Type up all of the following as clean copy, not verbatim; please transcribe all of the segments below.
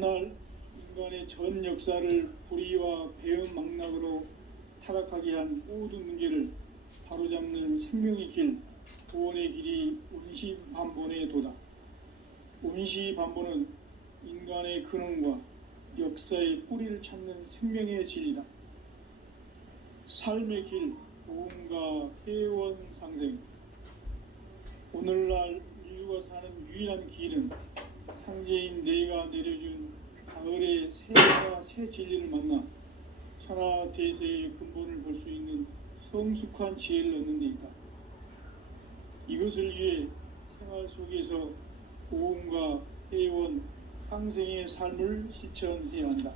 날 인간의 전 역사를 불의와 배은망락으로 타락하게 한 모든 문제를 바로잡는 생명의 길, 구원의 길이 운시반본에 도다. 운시반본은 인간의 근원과 역사의 뿌리를 찾는 생명의 진리다. 삶의 길, 보험과 회원상생. 오늘날 인류가 사는 유일한 길은 상제인 내가 내려준 가을의 새와 새 진리를 만나 천하 대세의 근본을 볼 수 있는 성숙한 지혜를 얻는 데 있다. 이것을 위해 생활 속에서 보험과 회원, 상생의 삶을 실천해야 한다.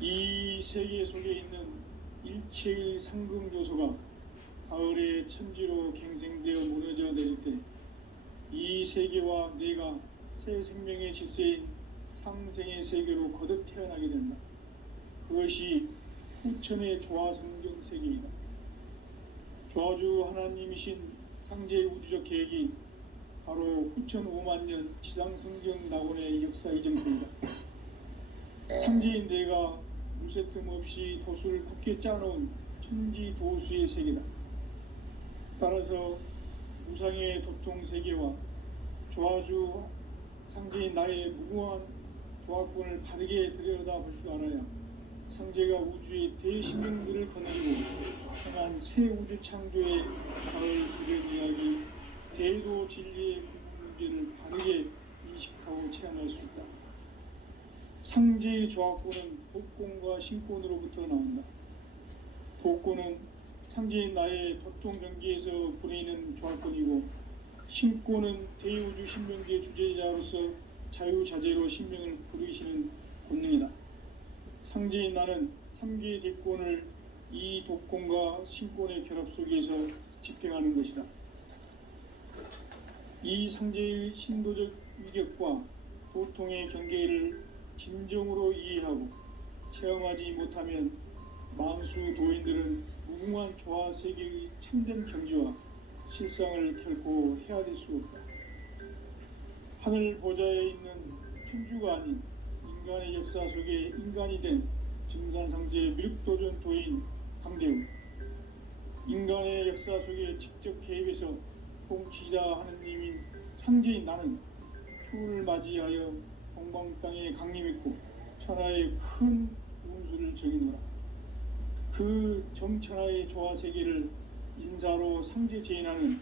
이 세계 속에 있는 일체의 상금 요소가 가을의 천지로 갱생되어 무너져 내릴 때 이 세계와 내가 새 생명의 질서인 상생의 세계로 거듭 태어나게 된다. 그것이 후천의 조화성경 세계이다. 조화주 하나님이신 상제의 우주적 계획이 바로 후천 5만년 지상성경 낙원의 역사 이정표이다. 상제인 내가 무쇠틈 없이 도수를 굳게 짜놓은 천지도수의 세계다. 따라서 무상의 도통 세계와 조화주 상제인 나의 무궁한 조화권을 바르게 들여다볼 줄 알아야 상제가 우주의 대신명들을 거느리고 행한 새 우주 창조의 가을 기별 이야기, 대도 진리의 문제를 바르게 인식하고 체험할 수 있다. 상제의 조화권은 독권과 신권으로부터 나온다. 독권은 상제인 나의 도통 경계에서 부리는 조화권이고, 신권은 대우주 신명계 주제자로서 자유자재로 신명을 부르시는 권능이다. 상제인 나는 3개의 대권을 이 독권과 신권의 결합 속에서 집행하는 것이다. 이 상제의 신도적 위격과 도통의 경계를 진정으로 이해하고 체험하지 못하면 만수 도인들은 무궁한 조화 세계의 참된 경지와 실상을 결코 헤아릴 수 없다. 하늘 보좌에 있는 천주가 아닌 인간의 역사 속에 인간이 된 증산상제 미륵도전 도인 강대우, 인간의 역사 속에 직접 개입해서 통치자 하느님인 상제인 나는 추운을 맞이하여 동방 땅에 강림했고 천하의 큰 운수를 정의노라. 그 정천하의 조화 세계를 인사로 상제 제인하는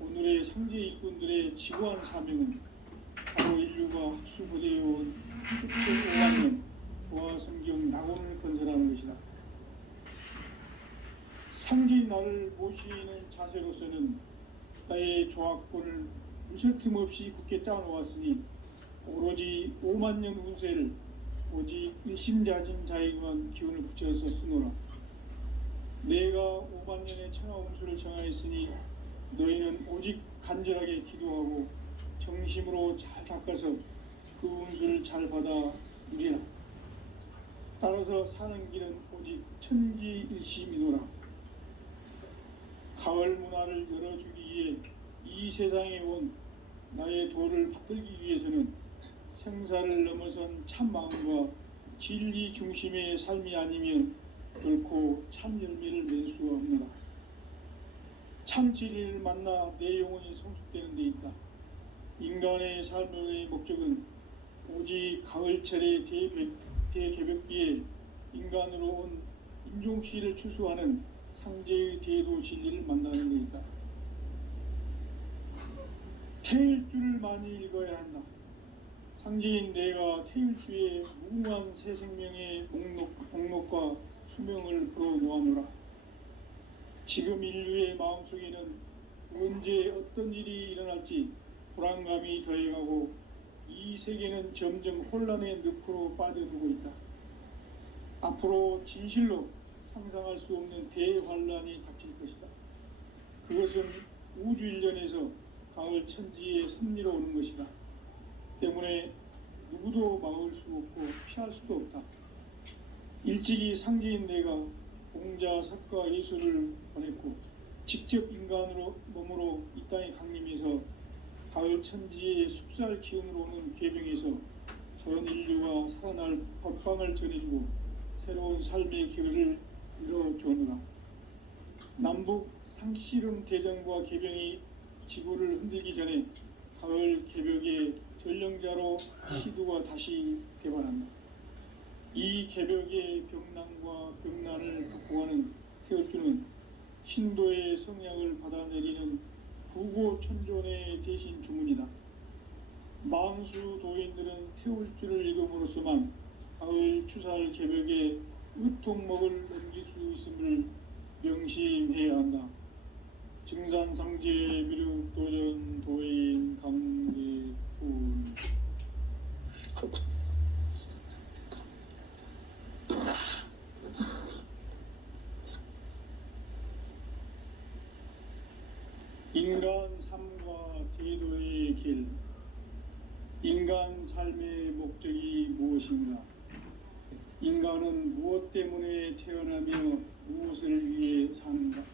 오늘의 상제 일꾼들의 지고한 사명은 바로 인류가 학수고대해온 후천 5만년 조화 성경 낙원을 건설하는 것이다. 상제인 나를 모시는 자세로서는 나의 조화권을 무쇠틈 없이 굳게 짜놓았으니 오로지 5만년 운세를 오직 일심자진 자에게만 기운을 붙여서 쓰노라. 내가 5만년의 천하 운수를 정하였으니 너희는 오직 간절하게 기도하고 정심으로 잘 닦아서 그 운수를 잘 받아 누리라. 따라서 사는 길은 오직 천지일심이노라. 가을 문화를 열어주기 위해 이 세상에 온 나의 도를 받들기 위해서는 생사를 넘어선 참 마음과 진리 중심의 삶이 아니면 결코 참 열매를 낼 수가 없노라. 참 진리를 만나 내 영혼이 성숙되는 데 있다. 인간의 삶의 목적은 오직 가을철의 대개벽기에 인간으로 온 인종씨를 추수하는 상제의 대도 진리를 만나는 데 있다. 태일주를 많이 읽어야 한다. 상제인 내가 태일주의 무궁한 새 생명의 목록과 수명을 풀어놓아노라. 지금 인류의 마음속에는 언제 어떤 일이 일어날지 불안감이 더해가고 이 세계는 점점 혼란의 늪으로 빠져들고 있다. 앞으로 진실로 상상할 수 없는 대환란이 닥칠 것이다. 그것은 우주 일전에서 가을 천지의 섭리로 오는 것이다. 때문에 누구도 막을 수 없고 피할 수도 없다. 일찍이 상제인 내가 공자, 석가, 예수를 보냈고 직접 인간으로 몸으로 이 땅에 강림해서 가을 천지의 숲살 기운으로 오는 궤병에서 전 인류가 살아날 법방을 전해주고 새로운 삶의 기회를 이뤄주느라. 남북 상씨름 대전과 개병이 지구를 흔들기 전에 가을 개벽의 전령자로 시두가 다시 개발한다. 이 개벽의 병난과 병난을 극복하는 태울주는 신도의 성향을 받아내리는 부고천존의 대신 주문이다. 만수 도인들은 태울주를 읽음으로써만 가을 추살 개벽의 의통목을 넘길 수 있음을 명심해야 한다. 증산상제 미륵도전 도인 강대훈. 인간 삶과 제도의 길. 인간 삶의 목적이 무엇인가? 인간은 무엇 때문에 태어나며 무엇을 위해 사는가?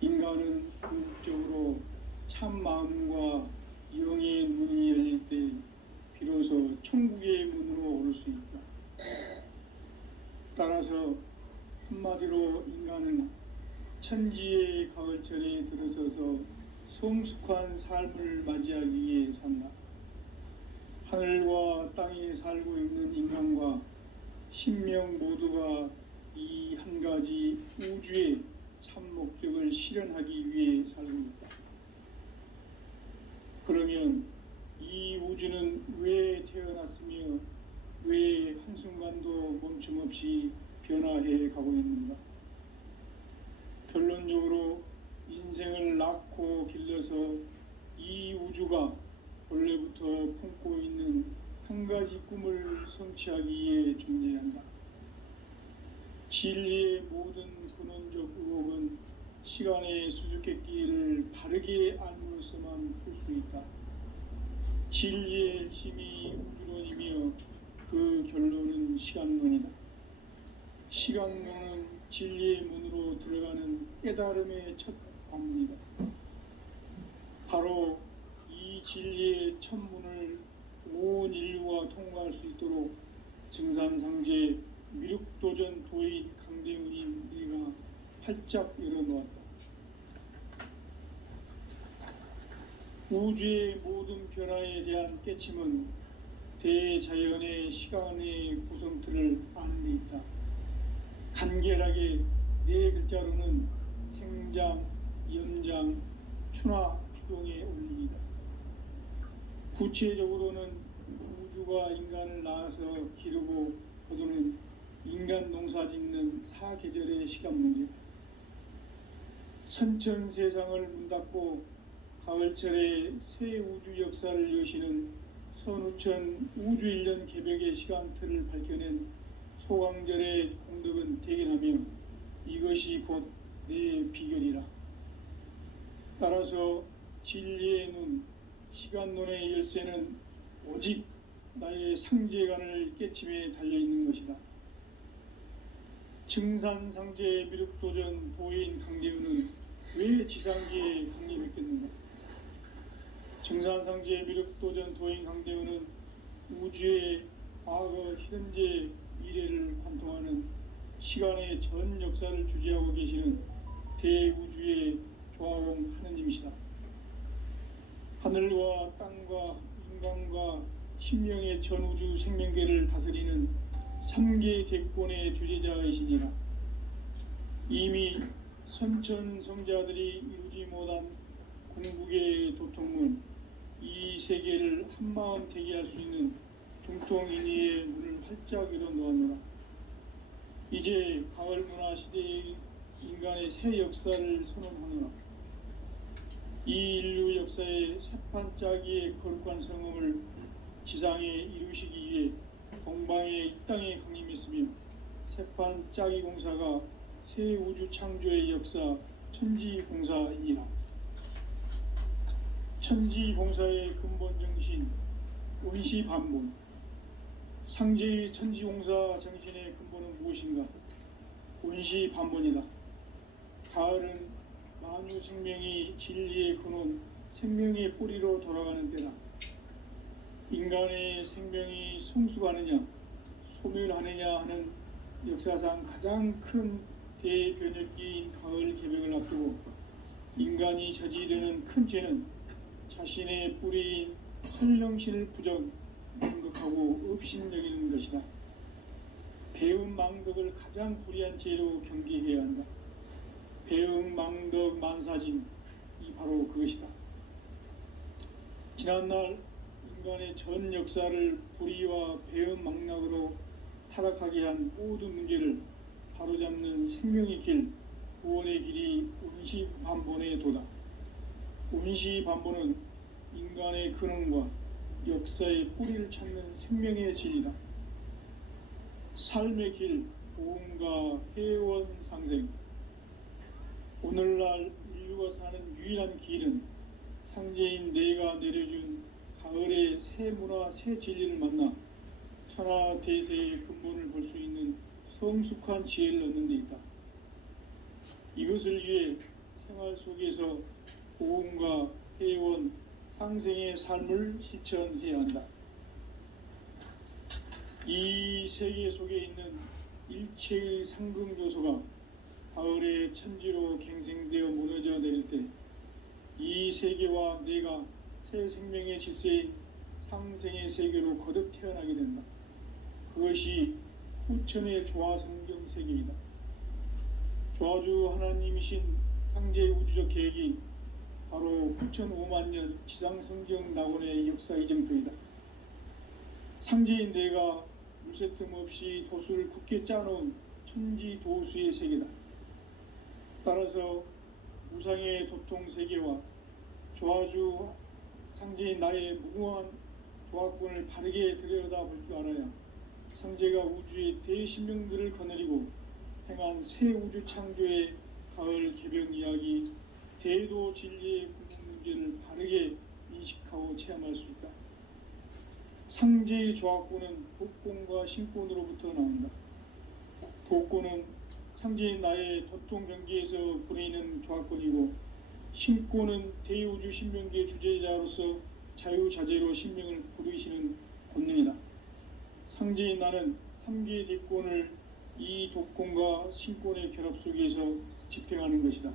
인간은 궁극적으로 참 마음과 영의 문이 열릴 때 비로소 천국의 문으로 오를 수 있다. 따라서 한마디로 인간은 천지의 가을철에 들어서서 성숙한 삶을 맞이하기 위해 산다. 하늘과 땅에 살고 있는 인간과 신명 모두가 이 한 가지 우주의 참 목적을 실현하기 위해 살고 있다. 그러면 이 우주는 왜 태어났으며 왜 한순간도 멈춤없이 변화해 가고 있는가? 결론적으로 인생을 낳고 길러서 이 우주가 본래부터 품고 있는 한 가지 꿈을 성취하기 위해 존재한다. 진리의 모든 근원적 의혹은 시간의 수수께끼를 바르게 알므로써만 풀 수 있다. 진리의 핵심이 우주론이며 그 결론은 시간론이다. 시간론은 진리의 문으로 들어가는 깨달음의 첫 관문이다. 바로 이 진리의 첫 문을 온 인류가 통과할 수 있도록 증산상제 미륵도전 도인 강대훈인 내가 활짝 열어놓았다. 우주의 모든 변화에 대한 깨침은 대자연의 시간의 구성틀을 아는 데 있다. 간결하게 네 글자로는 생장, 연장, 추나 추동의 원리이다. 구체적으로는 우주가 인간을 낳아서 기르고 거두는 인간 농사 짓는 사계절의 시간 문제. 선천 세상을 문 닫고 가을철에 새 우주 역사를 여시는 선우천 우주 1년 개벽의 시간틀을 밝혀낸 소강절의 공덕은 대견하며 이것이 곧 내 비결이라. 따라서 진리의 눈, 시간론의 열쇠는 오직 나의 상제관을 깨침에 달려있는 것이다. 증산상제 미륵도전 도인 강대훈은 왜 지상계에 강림했겠는가? 증산상제 미륵도전 도인 강대훈은 우주의 과거, 현재, 미래를 관통하는 시간의 전 역사를 주재하고 계시는 대우주의 조화공 하느님이시다. 하늘과 땅과 인간과 신명의 전우주 생명계를 다스리는 3개 대권의 주재자이시니라. 이미 선천성자들이 이루지 못한 궁극의 도통문, 이 세계를 한마음 되게 할 수 있는 중통인의의 문을 활짝 열어놓았노라. 이제 가을 문화 시대의 인간의 새 역사를 선언하노라. 이 인류 역사의 새판짜기의 거룩한 성음을 지상에 이루시기 위해 동방의 이 땅에 강림했으며 새판짜기 공사가 새 우주 창조의 역사 천지공사이니라. 천지공사의 근본 정신 원시반본. 상제의 천지공사 정신의 근본은 무엇인가? 원시반본이다. 가을은 만유 생명이 진리의 근원 생명의 뿌리로 돌아가는 때다. 인간의 생명이 성숙하느냐 소멸하느냐 하는 역사상 가장 큰 대변혁기인 가을 개벽을 앞두고 인간이 저지르는 큰 죄는 자신의 뿌리인 선령신을 부정하고 업신여기는 것이다. 배음 망덕을 가장 불의한 죄로 경계해야 한다. 배음 망덕 만사진이 바로 그것이다. 지난날 인간의 전 역사를 불의와 배음 망락으로 타락하게 한 모든 문제를 바로잡는 생명의 길, 구원의 길이 운시반본의 도다. 운시반본은 인간의 근원과 역사의 뿌리를 찾는 생명의 진리다. 삶의 길, 보험과 회원 상생. 오늘날 인류가 사는 유일한 길은 상제인 내가 내려준 가을의 새 문화, 새 진리를 만나 천하 대세의 근본을 볼 수 있는 성숙한 지혜를 얻는 데 있다. 이것을 위해 생활 속에서 보험과 회원, 상생의 삶을 실천해야 한다. 이 세계 속에 있는 일체의 상극 요소가 가을의 천지로 갱생되어 무너져 내릴 때 이 세계와 내가 새 생명의 질서인 상생의 세계로 거듭 태어나게 된다. 그것이 후천의 조화성경 세계이다. 조화주 하나님이신 상제의 우주적 계획이 바로 후천 5만년 지상성경 낙원의 역사 이정표이다. 상제인 내가 물새 틈 없이 도수를 굳게 짜놓은 천지 도수의 세계다. 따라서 무상의 도통 세계와 조화주 상제인 나의 무궁한 조화권을 바르게 들여다볼 줄 알아야 상제가 우주의 대신명들을 거느리고 행한 새 우주 창조의 가을 개벽 이야기, 대도 진리의 궁극 문제를 바르게 인식하고 체험할 수 있다. 상제의 조화권은 도권과 신권으로부터 나온다. 도권은 상제인 나의 도통 경계에서 부리는 조화권이고, 신권은 대우주 신명기의 주제자로서 자유자재로 신명을 부르시는 권능이다. 상제인 나는 3개의 대권을 이 도권과 신권의 결합 속에서 집행하는 것이다.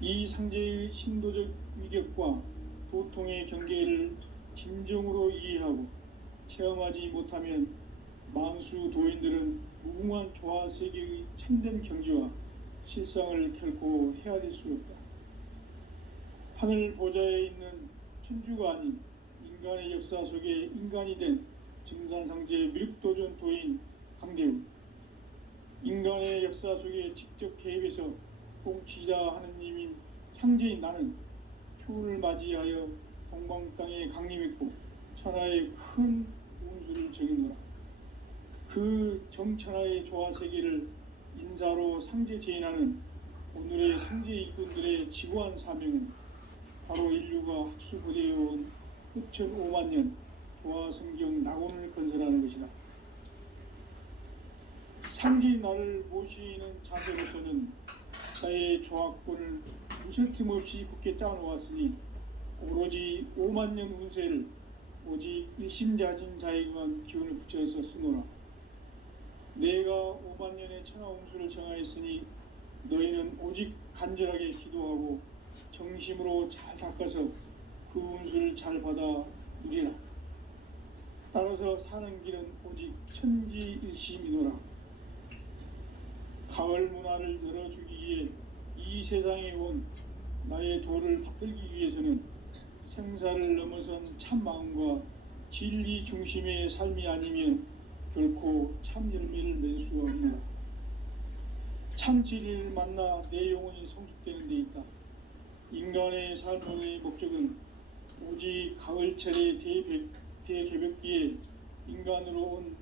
이 상제의 신도적 위격과 도통의 경계를 진정으로 이해하고 체험하지 못하면 만수 도인들은 무궁한 조화 세계의 참된 경지와 실상을 결코 헤아릴 수 없다. 하늘 보좌에 있는 천주가 아닌 인간의 역사 속에 인간이 된 증산상제 미륵도전 도인 강대우, 인간의 역사 속에 직접 개입해서 통치자 하느님인 상제인 나는 추운을 맞이하여 동방 땅에 강림했고 천하의 큰 운수를 정해놓으라. 그 정천하의 조화세계를 인사로 상제 제인하는 오늘의 상제 일꾼들의 지고한 사명은 바로 인류가 학수부대해온 후천 5만년 조화성경 낙원을 건설하는 것이다. 상제인 나를 모시는 자세로서는 나의 조화권을 무쇠틈 없이 굳게 짜놓았으니 오로지 5만년 운세를 오직 일심자진 자에게만 기운을 붙여서 쓰노라. 내가 5만년의 천하 운수를 정하였으니 너희는 오직 간절하게 기도하고 정심으로 잘 닦아서 그 운수를 잘 받아 누리라. 따라서 사는 길은 오직 천지일심이노라. 가을 문화를 열어주기 위해 이 세상에 온 나의 도를 받들기 위해서는 생사를 넘어선 참 마음과 진리 중심의 삶이 아니면 결코 참 열매를 맺을 수가 없노라. 참 진리를 만나 내 영혼이 성숙되는 데 있다. 인간의 삶의 목적은 오직 가을철의 대개벽기에 인간으로 온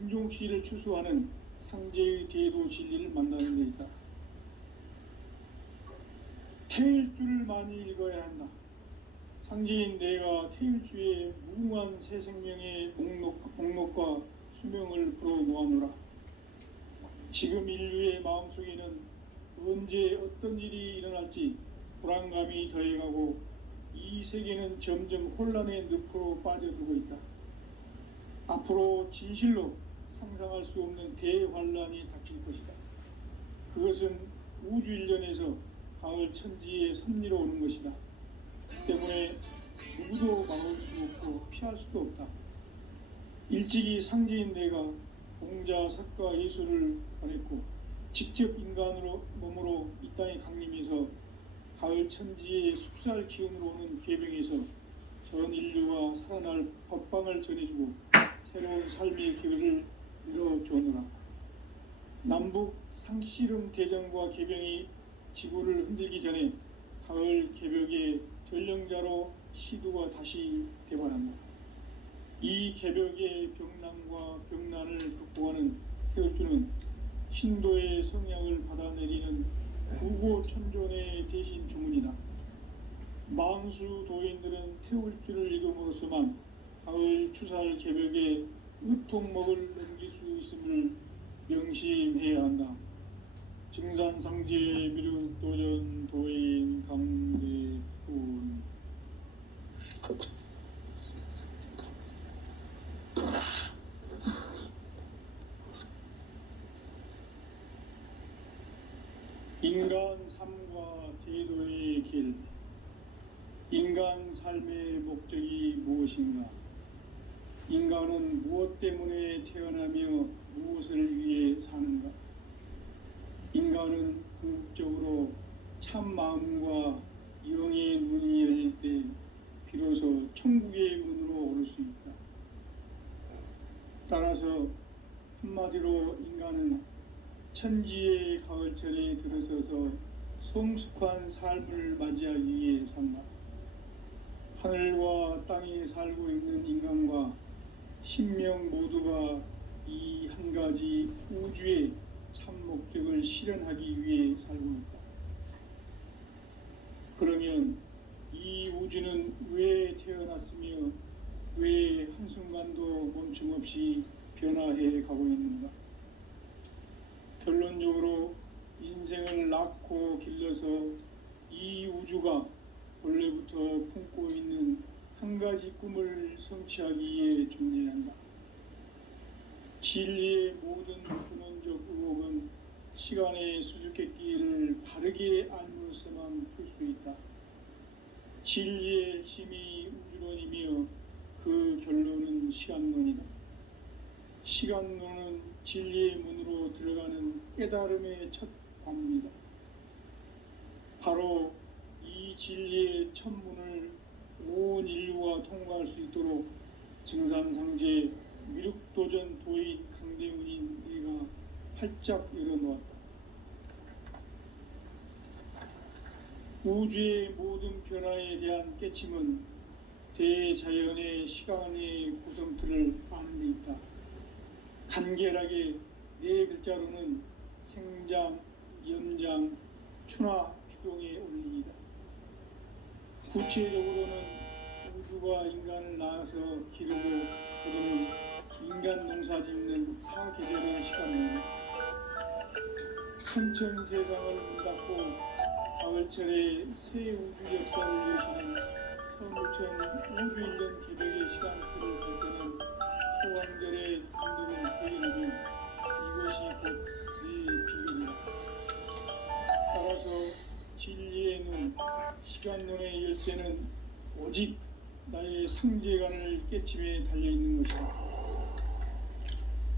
인종시를 추수하는 상제의 대도 진리를 만나는 데 있다. 태일주를 많이 읽어야 한다. 상제인 내가 태일주의 무궁한 새 생명의 목록과 수명을 불어놓아노라. 지금 인류의 마음속에는 언제 어떤 일이 일어날지 불안감이 더해가고 이 세계는 점점 혼란의 늪으로 빠져들고 있다. 앞으로 진실로 상상할 수 없는 대환란이 닥칠 것이다. 그것은 우주 일련에서 가을 천지의 섭리로 오는 것이다. 때문에 누구도 막을 수 없고 피할 수도 없다. 일찍이 상제인 내가 공자, 석가, 예수를 보냈고 직접 인간으로 몸으로 이 땅에 강림해서 가을 천지의 숲살 기운으로 오는 계병에서 전 인류가 살아날 법방을 전해주고 새로운 삶의 기회를 열어주느라. 남북 상씨름 대전과 계병이 지구를 흔들기 전에 가을 개벽의 전령자로 시두가 다시 대발한다. 이 개벽의 병남과 병난을 극복하는 태울주는 신도의 성향을 받아내리는 구고천존의 대신 주문이다. 망수 도인들은 태울주를 읽음으로써만 가을 추살 개벽의 의통목을 넘길 수 있음을 명심해야 한다. 증산상제 미륵도전 도인 강대군. 인간 삶과 제도의 길. 인간 삶의 목적이 무엇인가? 인간은 무엇 때문에 태어나며 무엇을 위해 사는가? 인간은 궁극적으로 참 마음과 영의 눈이 열릴 때 비로소 천국의 문으로 오를 수 있다. 따라서 한마디로 인간은 천지의 가을철에 들어서서 성숙한 삶을 맞이하기 위해 산다. 하늘과 땅에 살고 있는 인간과 신명 모두가 이 한 가지 우주의 참 목적을 실현하기 위해 살고 있다. 그러면 이 우주는 왜 태어났으며 왜 한순간도 멈춤 없이 변화해 가고 있는가? 결론적으로 인생을 낳고 길러서 이 우주가 원래부터 품고 있는 한 가지 꿈을 성취하기 위해 존재한다. 진리의 모든 근원적 의혹은 시간의 수수께끼를 바르게 알므로서만 풀 수 있다. 진리의 핵심이 우주론이며 그 결론은 시간론이다. 시간론은 진리의 문으로 들어가는 깨달음의 첫 관문이다. 바로 이 진리의 첫 문을 온 인류가 통과할 수 있도록 증산상제 미륵도전 도인 강대문인 네가 활짝 열어놓았다. 우주의 모든 변화에 대한 깨침은 대자연의 시간의 구성틀을 아는 데 있다. 간결하게 네 글자로는 생장, 연장, 추나 추동의 원리이다. 구체적으로는 우주가 인간을 낳아서 기르고 거두는 인간 농사 짓는 사계절의 시간입니다. 선천 세상을 문 닫고 가을철에 새 우주 역사를 여시는 서울천 우주일년 기백의 시간틀을 볼 때는 소왕들의 감독을 대견하면 이것이 곧 내 비결이다. 따라서 진리의 눈, 시간론의 열쇠는 오직 나의 상제관을 깨침에 달려있는 것이다.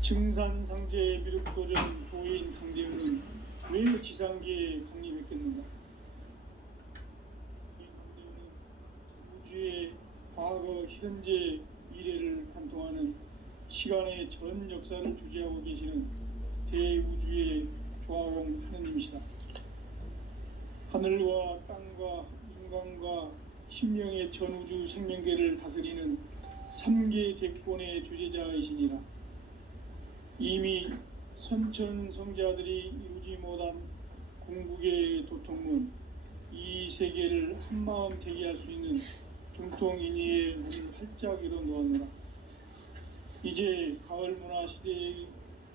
증산상제의 미륵도전 도인 강대훈은 왜 지상계에 강림했겠는가? 이 강대훈은 우주의 과거, 현재, 미래를 관통하는 시간의 전 역사를 주재하고 계시는 대우주의 조화홍 하느님이시다. 하늘과 땅과 인간과 신명의 전우주 생명계를 다스리는 3계 대권의 주제자이시니라. 이미 선천성자들이 이루지 못한 궁극의 도통문, 이 세계를 한마음 되게 할 수 있는 중통인의의 문을 활짝 열어놓았노라. 이제 가을 문화 시대의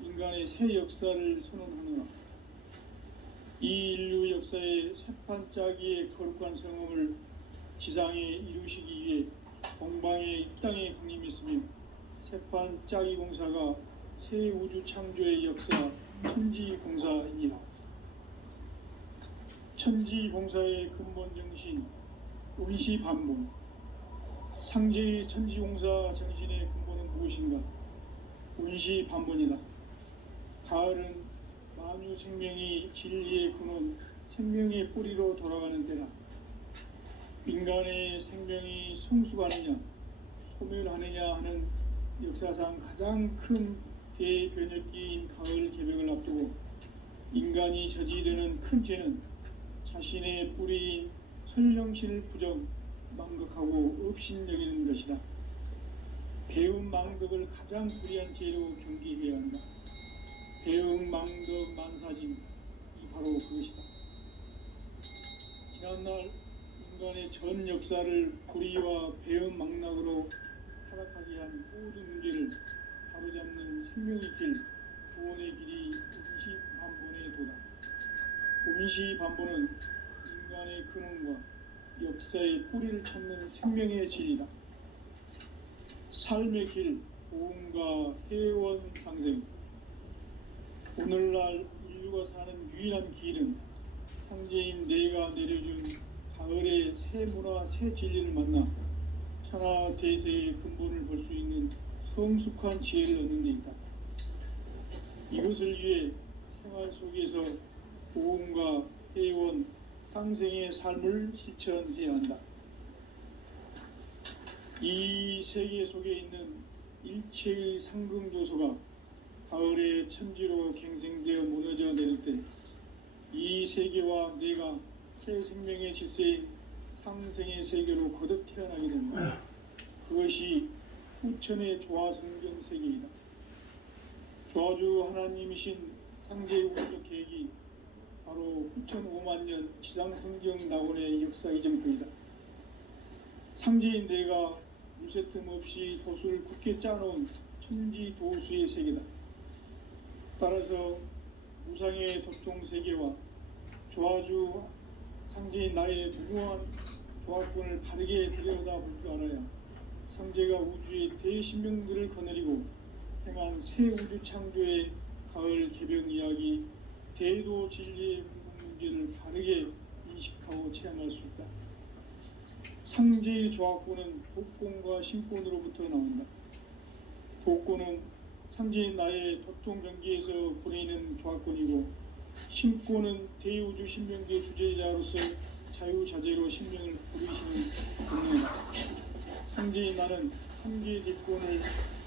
인간의 새 역사를 선언하노라. 이 인류 역사의 새판짜기의 거룩한 성음을 지상에 이루시기 위해 공방에 이 땅에 강림했으며 새판짜기 공사가 새 우주 창조의 역사 천지공사이니라. 천지공사의 근본 정신 의시반복. 상제의 천지공사 정신의 근본은 무엇인가? 의시반복이다. 가을은 만유 생명이 진리의 근원, 생명의 뿌리로 돌아가는 때다. 인간의 생명이 성숙하느냐, 소멸하느냐 하는 역사상 가장 큰 대변혁기인 가을 개벽을 앞두고 인간이 저지르는 큰 죄는 자신의 뿌리인 설령신을 부정, 망극하고 업신여기는 것이다. 배움 망덕을 가장 불의한 죄로 경계해야 한다. 배움 망덕 만사짐이 바로 그것이다. 지난날 인간의 전 역사를 불의와 배움 망락으로 타락하게 한 모든 문제를 바로잡는 생명의 길, 구원의 길이 운시반본의 도다. 운시반본은 인간의 근원과 역사의 뿌리를 찾는 생명의 진리다. 삶의 길, 보험과 회원 상생. 오늘날 인류가 사는 유일한 길은 상제인 내가 내려준 가을의 새 문화, 새 진리를 만나 천하 대세의 근본을 볼 수 있는 성숙한 지혜를 얻는 데 있다. 이것을 위해 생활 속에서 보험과 회원, 상생의 삶을 실천해야 한다. 이 세계 속에 있는 일체의 상금조소가 가을의 천지로 갱생되어 무너져 내릴 때 이 세계와 내가 새 생명의 질서인 상생의 세계로 거듭 태어나게 된다. 그것이 후천의 조화성경 세계이다. 조화주 하나님이신 상제의 우주적 계획이 바로 후천 5만년 지상성경 낙원의 역사 이전부이다. 상제인 내가 무쇠 틈 없이 도수를 굳게 짜놓은 천지 도수의 세계다. 따라서 무상의 도통 세계와 조화주 상제인 나의 무궁한 조합권을 바르게 들여다볼 줄 알아야 상제가 우주의 대신명들을 거느리고 행한 새 우주 창조의 가을 개벽 이야기, 대도 진리의 궁극 문제를 바르게 인식하고 체험할 수 있다. 상제의 조합권은 독권과 신권으로부터 나온다. 독권은 상제인 나의 도통 경계에서 보내는 조합권이고, 신권은 대우주 신명계 주제자로서 자유자재로 신명을 부리시는 권능이다. 상제인 나는 상계 대권을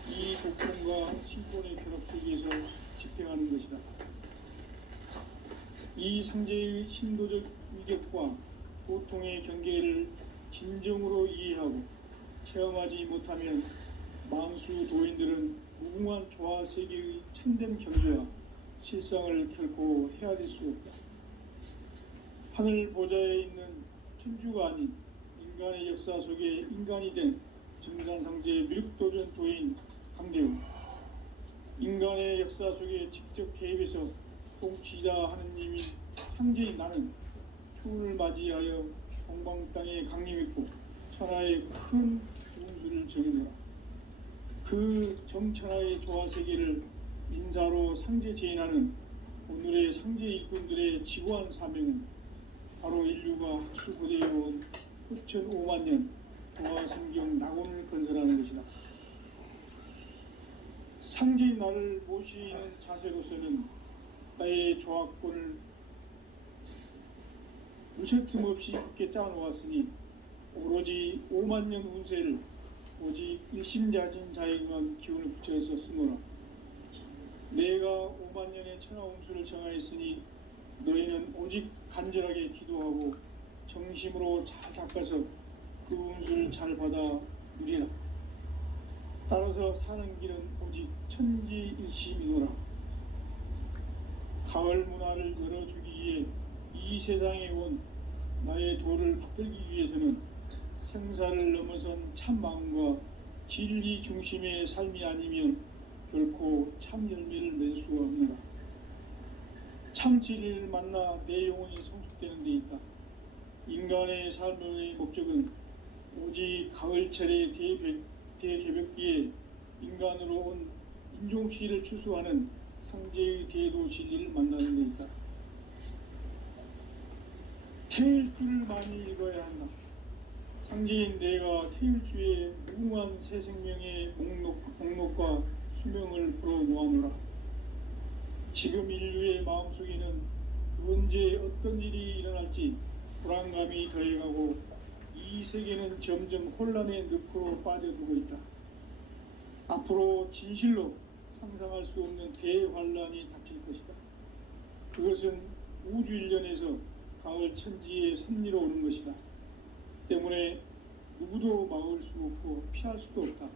이 독권과 신권의 결합 속에서 집행하는 것이다. 이 상제의 신도적 위격과 도통의 경계를 진정으로 이해하고 체험하지 못하면 만수 도인들은 무궁한 조화 세계의 참된 경주와 실상을 결코 헤아릴 수 없다. 하늘 보좌에 있는 천주가 아닌 인간의 역사 속에 인간이 된 정산상제 미륵도전 도인 강대우, 인간의 역사 속에 직접 개입해서 통치자 하느님인 상제인 나는 추운을 맞이하여 동방 땅에 강림했고 천하의 큰 운수를 정해내라. 그 정천하의 조화세계를 인사로 상제 제인하는 오늘의 상제 일꾼들의 지구한 사명은 바로 인류가 추구되어온 후천 5만년 조화성경 낙원을 건설하는 것이다. 상제인 나를 모시는 자세로서는 나의 조합권을 무쇠 틈 없이 굳게 짜놓았으니 오로지 5만년 운세를 오직 일심자진 자에게만 기운을 붙여서 쓰노라. 내가 5만년의 천하 운수를 정하였으니 너희는 오직 간절하게 기도하고 정심으로 잘 닦아서 그 운수를 잘 받아 누리라. 따라서 사는 길은 오직 천지일심이노라. 가을 문화를 열어주기 위해 이 세상에 온 나의 도를 받들기 위해서는 생사를 넘어선 참 마음과 진리 중심의 삶이 아니면 결코 참 열매를 맺을 수가 없노라. 참 진리를 만나 내 영혼이 성숙되는 데 있다. 인간의 삶의 목적은 오직 가을철의 대개벽기에 인간으로 온 인종시를 추수하는 상제의 대도 진리를 만나는 데 있다. 태일주를 많이 읽어야 한다. 상제인 내가 태일주의 무궁한 새 생명의 목록과 수명을 풀어놓아노라. 지금 인류의 마음속에는 언제 어떤 일이 일어날지 불안감이 더해가고 이 세계는 점점 혼란의 늪으로 빠져들고 있다. 앞으로 진실로 상상할 수 없는 대환란이 닥칠 것이다. 그것은 우주 일련에서 가을 천지의 섭리로 오는 것이다. 때문에 누구도 막을 수 없고 피할 수도 없다.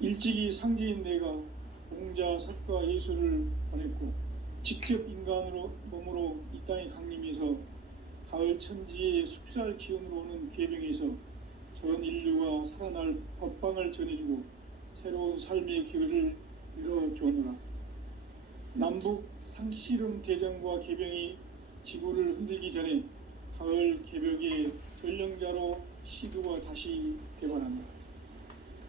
일찍이 상제인 내가 공자, 석가, 예수를 보냈고 직접 인간으로 몸으로 이 땅에 강림해서 가을 천지의 숲살 기운으로 오는 계병에서 전 인류가 살아날 법방을 전해주고 새로운 삶의 기회를 열어주노라. 남북 상씨름 대전과 계병이 지구를 흔들기 전에 가을 개벽의 전령자로 시두가 다시 개발한다.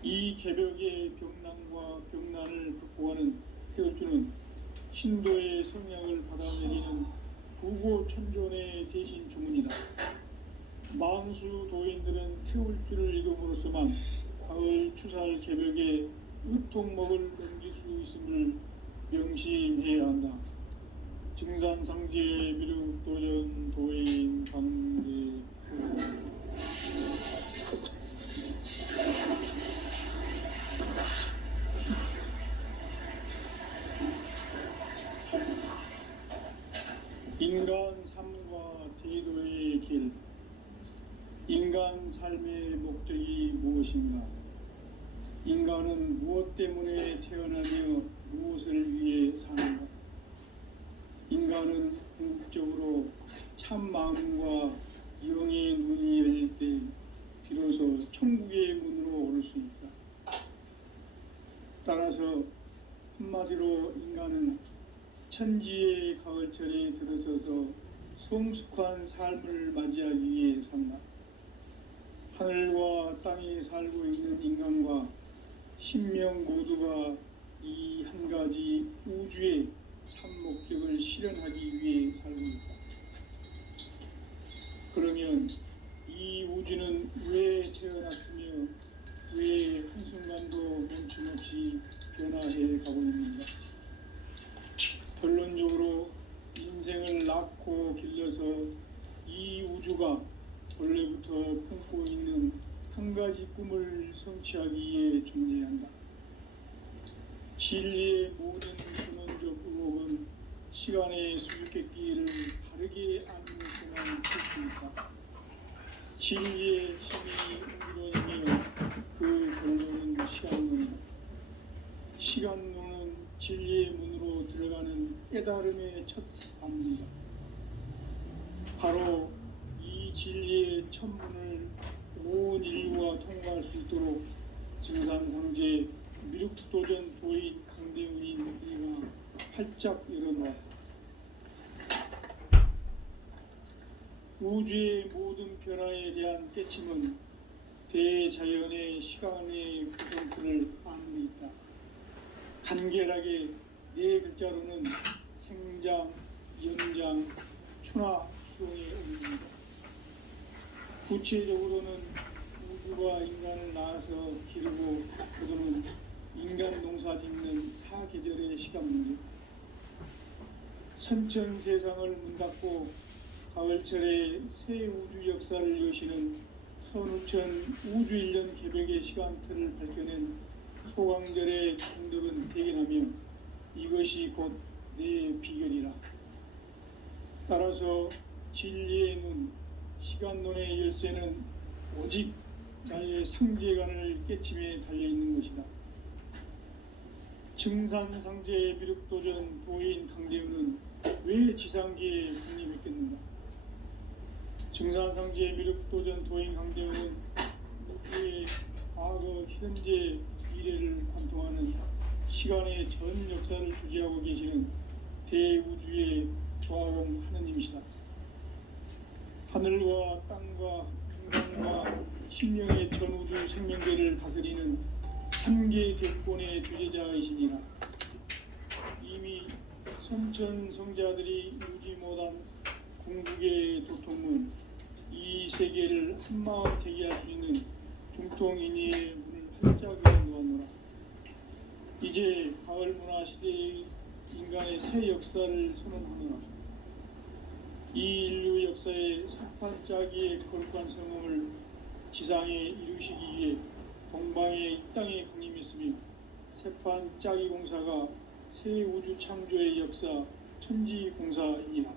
이 개벽의 병난과 병난을 극복하는 태울주는 신도의 성향을 받아내리는 부고천존의 대신 주문이다. 만수 도인들은 태울주를 읽음으로써만 가을 추살 개벽의 으통목을 넘길 수 있음을 명심해야 한다. 증산상제 미륵도전 도인 강대 인간 삶과 대도의 길. 인간 삶의 목적이 무엇인가? 인간은 무엇 때문에 태어나며 무엇을 위해 사는가? 인간은 궁극적으로 참 마음과 영의 눈이 열릴 때 비로소 천국의 문으로 오를 수 있다. 따라서 한마디로 인간은 천지의 가을철에 들어서서 성숙한 삶을 맞이하기 위해 산다. 하늘과 땅에 살고 있는 인간과 신명 모두가 이 한 가지 우주의 참 목적을 실현하기 위해 살고 있다. 그러면 이 우주는 왜 태어났으며 왜 한순간도 멈춤없이 변화해 가고 있는가? 결론적으로 인생을 낳고 길러서 이 우주가 원래부터 품고 있는 한 가지 꿈을 성취하기 위해 존재한다. 진리의 모든 근원적 의혹은 시간의 수수께끼를 바르게 아는 것에만 풀 수 있다. 진리의 힘이 우주론이며 그 결론은 시간론이다. 시간론은 진리의 문으로 들어가는 깨달음의 첫 방문이다. 바로 이 진리의 첫 문을 온 인류가 통과할 수 있도록 증산상제 미륵도전 도인 강대훈인 내가 활짝 열어놓았다. 우주의 모든 변화에 대한 깨침은 대자연의 시간의 구성틀을 아는 데 있다. 간결하게 네 글자로는 생장, 연장, 추나 추동의 의미입니다. 구체적으로는 우주가 인간을 낳아서 기르고 거두는 인간 농사 짓는 사계절의 시간 문제. 선천 세상을 문 닫고 가을철에 새 우주 역사를 여시는 선우천 우주일년 개벽의 시간틀을 밝혀낸 소강절의 정답은 대견하며 이것이 곧 내 비결이라. 따라서 진리의 눈, 시간론의 열쇠는 오직 나의 상제관을 깨침에 달려있는 것이다. 증산상제 미륵도전 도인 강대훈은 왜 지상계에 군림했겠는가? 증산상제 미륵도전 도인 강대훈은 우주의 과거, 현재, 미래를 관통하는 시간의 전 역사를 주재하고 계시는 대우주의 조화원 하느님이시다. 하늘과 땅과 인간과 신명의 전우주 생명계를 다스리는 삼계 대권의 주제자이시니라. 이미 선천성자들이 울지 못한 궁극의 도통은 이 세계를 한마음 되게 할 수 있는 중통인의의 문을 활짝 열어놓았노라. 이제 가을 문화 시대의 인간의 새 역사를 선언하노라. 이 인류 역사의 석판짜기의 거룩한 성음을 지상에 이루시기 위해 동방의 이 땅에 강림했으며 세판짜기 공사가 새 우주 창조의 역사 천지공사이니라.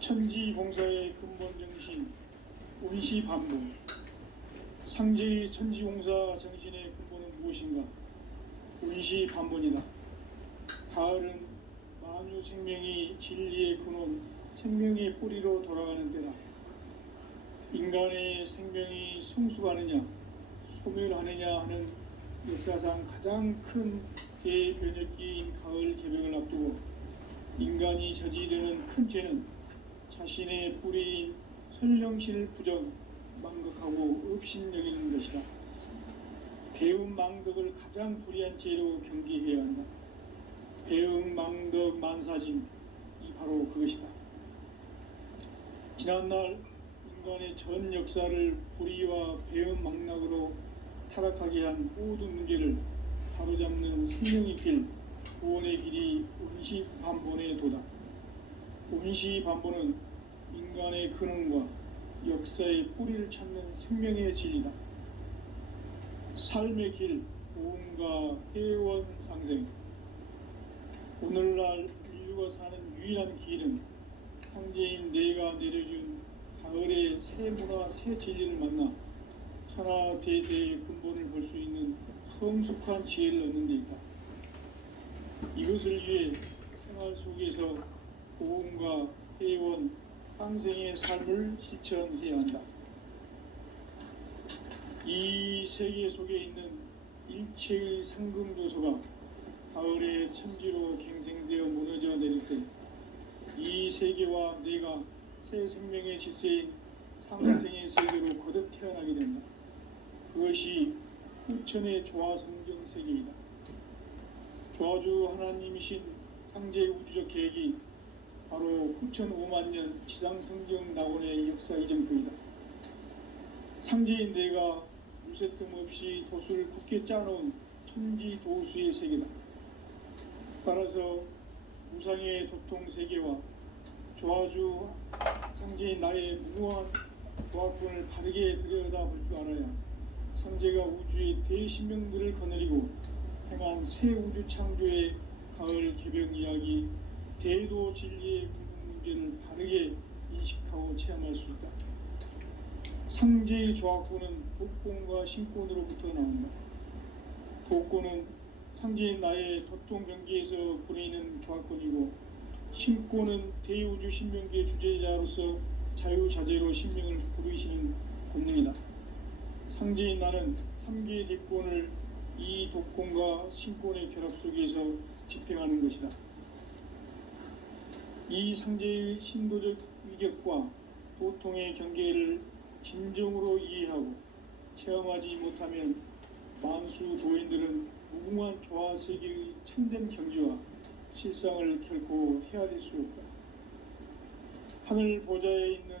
천지공사의 근본 정신 온시반복. 상제의 천지공사 정신의 근본은 무엇인가? 온시반복이다. 가을은 만유 생명이 진리의 근원, 생명의 뿌리로 돌아가는 때다. 인간의 생명이 성숙하느냐, 소멸하느냐 하는 역사상 가장 큰 대변혁기인 가을 개벽을 앞두고 인간이 저지르는 큰 죄는 자신의 뿌리인 선령실 부정, 망극하고 업신여기는 것이다. 배움 망덕을 가장 불의한 죄로 경계해야 한다. 배움 망덕 만사짐이 바로 그것이다. 지난날 인간의 전 역사를 불의와 배움 망락으로 타락하게 한 모든 문제를 바로잡는 생명의 길, 구원의 길이 온시반본의 도다. 온시반본은 인간의 근원과 역사의 뿌리를 찾는 생명의 진리다. 삶의 길, 보험과 회원 상생. 오늘날 인류가 사는 유일한 길은 상제인 내가 내려준 가을의 새 문화, 새 진리를 만나 천하 대세의 근본을 볼 수 있는 성숙한 지혜를 얻는 데 있다. 이것을 위해 생활 속에서 보험과 회원, 상생의 삶을 실천해야 한다. 이 세계 속에 있는 일체의 상금도서가 가을의 천지로 갱생되어 무너져 내릴 때 이 세계와 내가 새 생명의 질서인 상생의 세계로 거듭 태어나게 된다. 그것이 후천의 조화성경 세계이다. 조화주 하나님이신 상제 우주적 계획이 바로 후천 5만년 지상성경 낙원의 역사 이정표이다. 상제인 내가 무쇠틈 없이 도수를 굳게 짜놓은 천지도수의 세계다. 따라서 무상의 도통세계와 조화주 상제인 나의 무모한 조화권을 바르게 들여다볼 줄 알아야 상제가 우주의 대신명들을 거느리고 행한 새 우주 창조의 가을 개벽 이야기, 대도 진리의 궁극 문제를 바르게 인식하고 체험할 수 있다. 상제의 조화권은 도권과 신권으로부터 나온다. 도권은 상제인 나의 도통 경계에서 부리는 조화권이고, 신권은 대우주 신명계 주제자로서 자유자재로 신명을 부르시는 본능이다. 상제인 나는 3개의 대권을 이 도권과 신권의 결합 속에서 집행하는 것이다. 이 상제의 신도적 위격과 도통의 경계를 진정으로 이해하고 체험하지 못하면 만수 도인들은 무궁한 조화세계의 참된 경지와 실상을 결코 헤아릴 수 없다. 하늘 보좌에 있는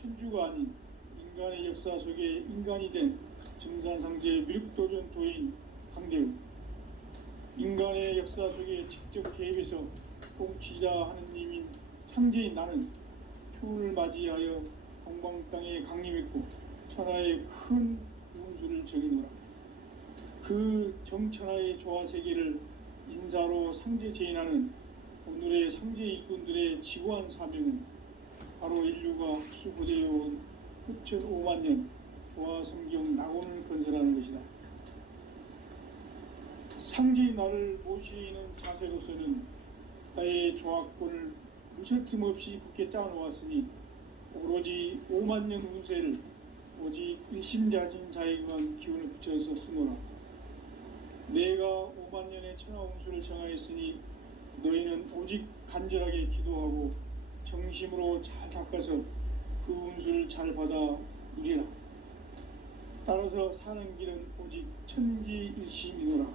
천주가 아닌 인간의 역사 속에 인간이 된 증산상제 미륵도전 도인 강대우, 인간의 역사 속에 직접 개입해서 통치자 하느님인 상제인 나는 추운을 맞이하여 동방 땅에 강림했고 천하의 큰 운수를 정해놓으라. 그 정천하의 조화세계를 인사로 상제 제인하는 오늘의 상제 일꾼들의 지고한 사명은 바로 인류가 흡수고대해온 후천 5만년 조화성경 낙원을 건설하는 것이다. 상제의 나를 모시는 자세로서는 나의 조화권을 무쇠틈 없이 굳게 짜놓았으니 오로지 5만년 운세를 오직 일심자진 자에게만 기운을 붙여서 쓰노라. 내가 5만년의 천하 운수를 정하였으니 너희는 오직 간절하게 기도하고 정심으로 잘 닦아서 그 운수를 잘 받아 누리라. 따라서 사는 길은 오직 천지일심이노라.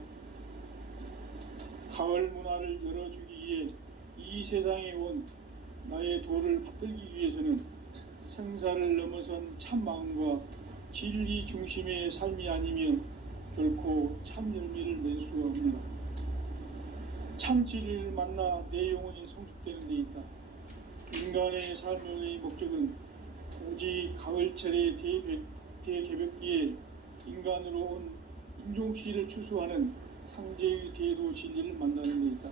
가을 문화를 열어주기 위해 이 세상에 온 나의 도를 받들기 위해서는 생사를 넘어선 참 마음과 진리 중심의 삶이 아니면 결코 참 열매를 맺을 수가 없느라. 참 진리를 만나 내 영혼이 성숙되는 데 있다. 인간의 삶의 목적은 오직 가을철의 대개벽기에 인간으로 온 인종시를 추수하는 상제의 대도 진리를 만나는 데 있다.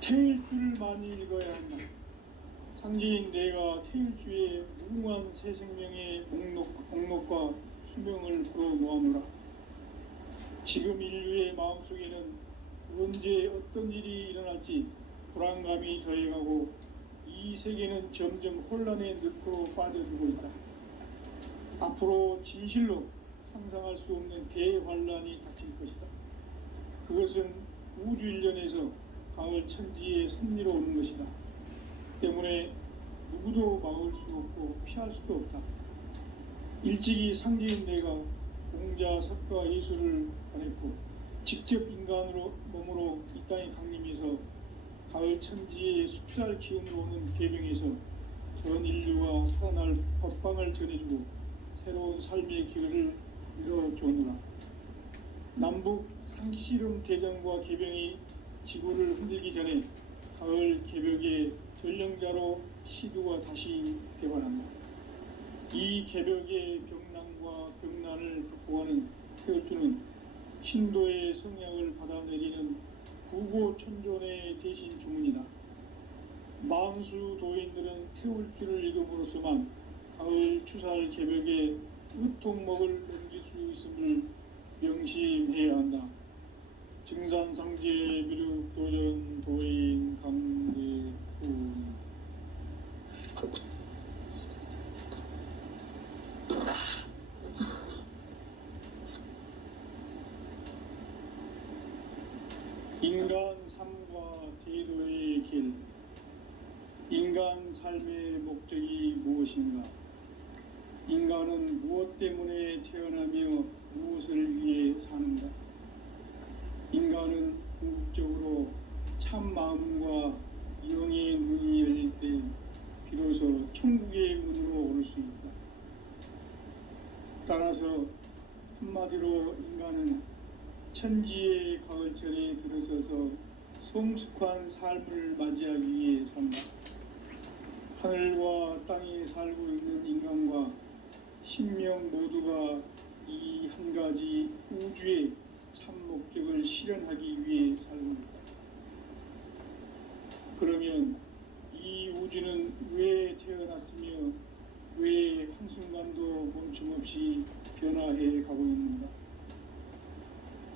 태일주를 많이 읽어야 한다. 상제인 내가 태일주의 무궁한 새 생명의 목록과 수명을 풀어놓아노라. 지금 인류의 마음속에는 언제 어떤 일이 일어날지 불안감이 더해가고 이 세계는 점점 혼란의 늪으로 빠져들고 있다. 앞으로 진실로 상상할 수 없는 대환란이 닥칠 것이다. 그것은 우주 일련에서 가을 천지의 섭리로 오는 것이다. 때문에 누구도 막을 수 없고 피할 수도 없다. 일찍이 상제인 내가 공자, 석가, 예수를 보냈고 직접 인간으로 몸으로 이 땅에 강림해서 가을 천지의 숫살 기운으로 오는 계병에서 전 인류가 살아날 법방을 전해주고 새로운 삶의 기회를 열어주느라. 남북 상씨름 대전과 계병이 지구를 흔들기 전에 가을 개벽의 전령자로 시두가 다시 대발한다. 이 개벽의 병난과 병난을 극복하는 태울주는 신도의 성향을 받아내리는 부고천존의 대신 주문이다. 망수 도인들은 태울주를 읽음으로써만 가을 추살 개벽의 으통목을 넘길 수 있음을 명심해야 한다. 증산상제 미륵도전 도인 강대군. 인간 삶과 대도의 길. 인간 삶의 목적이 무엇인가? 인간은 무엇 때문에 태어나며 무엇을 위해 사는가? 인간은 궁극적으로 참 마음과 영의 문이 열릴 때 비로소 천국의 문으로 오를 수 있다. 따라서 한마디로 인간은 천지의 가을철에 들어서서 성숙한 삶을 맞이하기 위해 산다. 하늘과 땅에 살고 있는 인간과 신명 모두가 이 한 가지 우주의 참 목적을 실현하기 위해 살고 있다. 그러면 이 우주는 왜 태어났으며 왜 한순간도 멈춤없이 변화해 가고 있는가?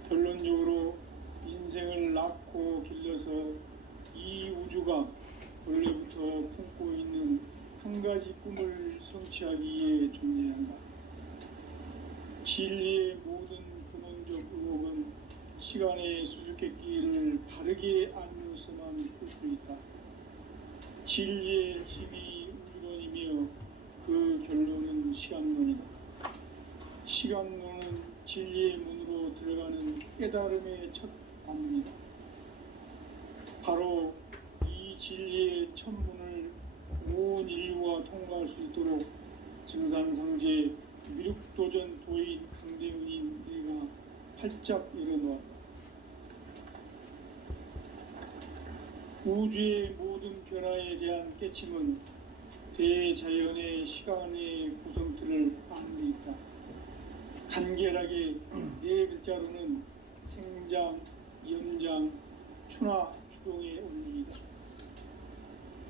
결론적으로 인생을 낳고 길러서 이 우주가 원래부터 품고 있는 한 가지 꿈을 성취하기 위해 존재한다. 진리의 모든 근원적 의혹은 시간의 수수께끼를 바르게 알면서만 풀 수 있다. 진리의 핵심이 우주론이며 그 결론은 시간론이다. 시간론은 진리의 문으로 들어가는 깨달음의 첫 관문이다. 바로 이 진리의 첫 문을 온 인류가 통과할 수 있도록 증산상제 미륵도전 도인 강대훈인 내가 활짝 열어놓았다. 우주의 모든 변화에 대한 깨침은 대자연의 시간의 구성틀을 아는 데 있다. 간결하게 네 글자로는 생장, 연장, 추나 추동의 원리이다.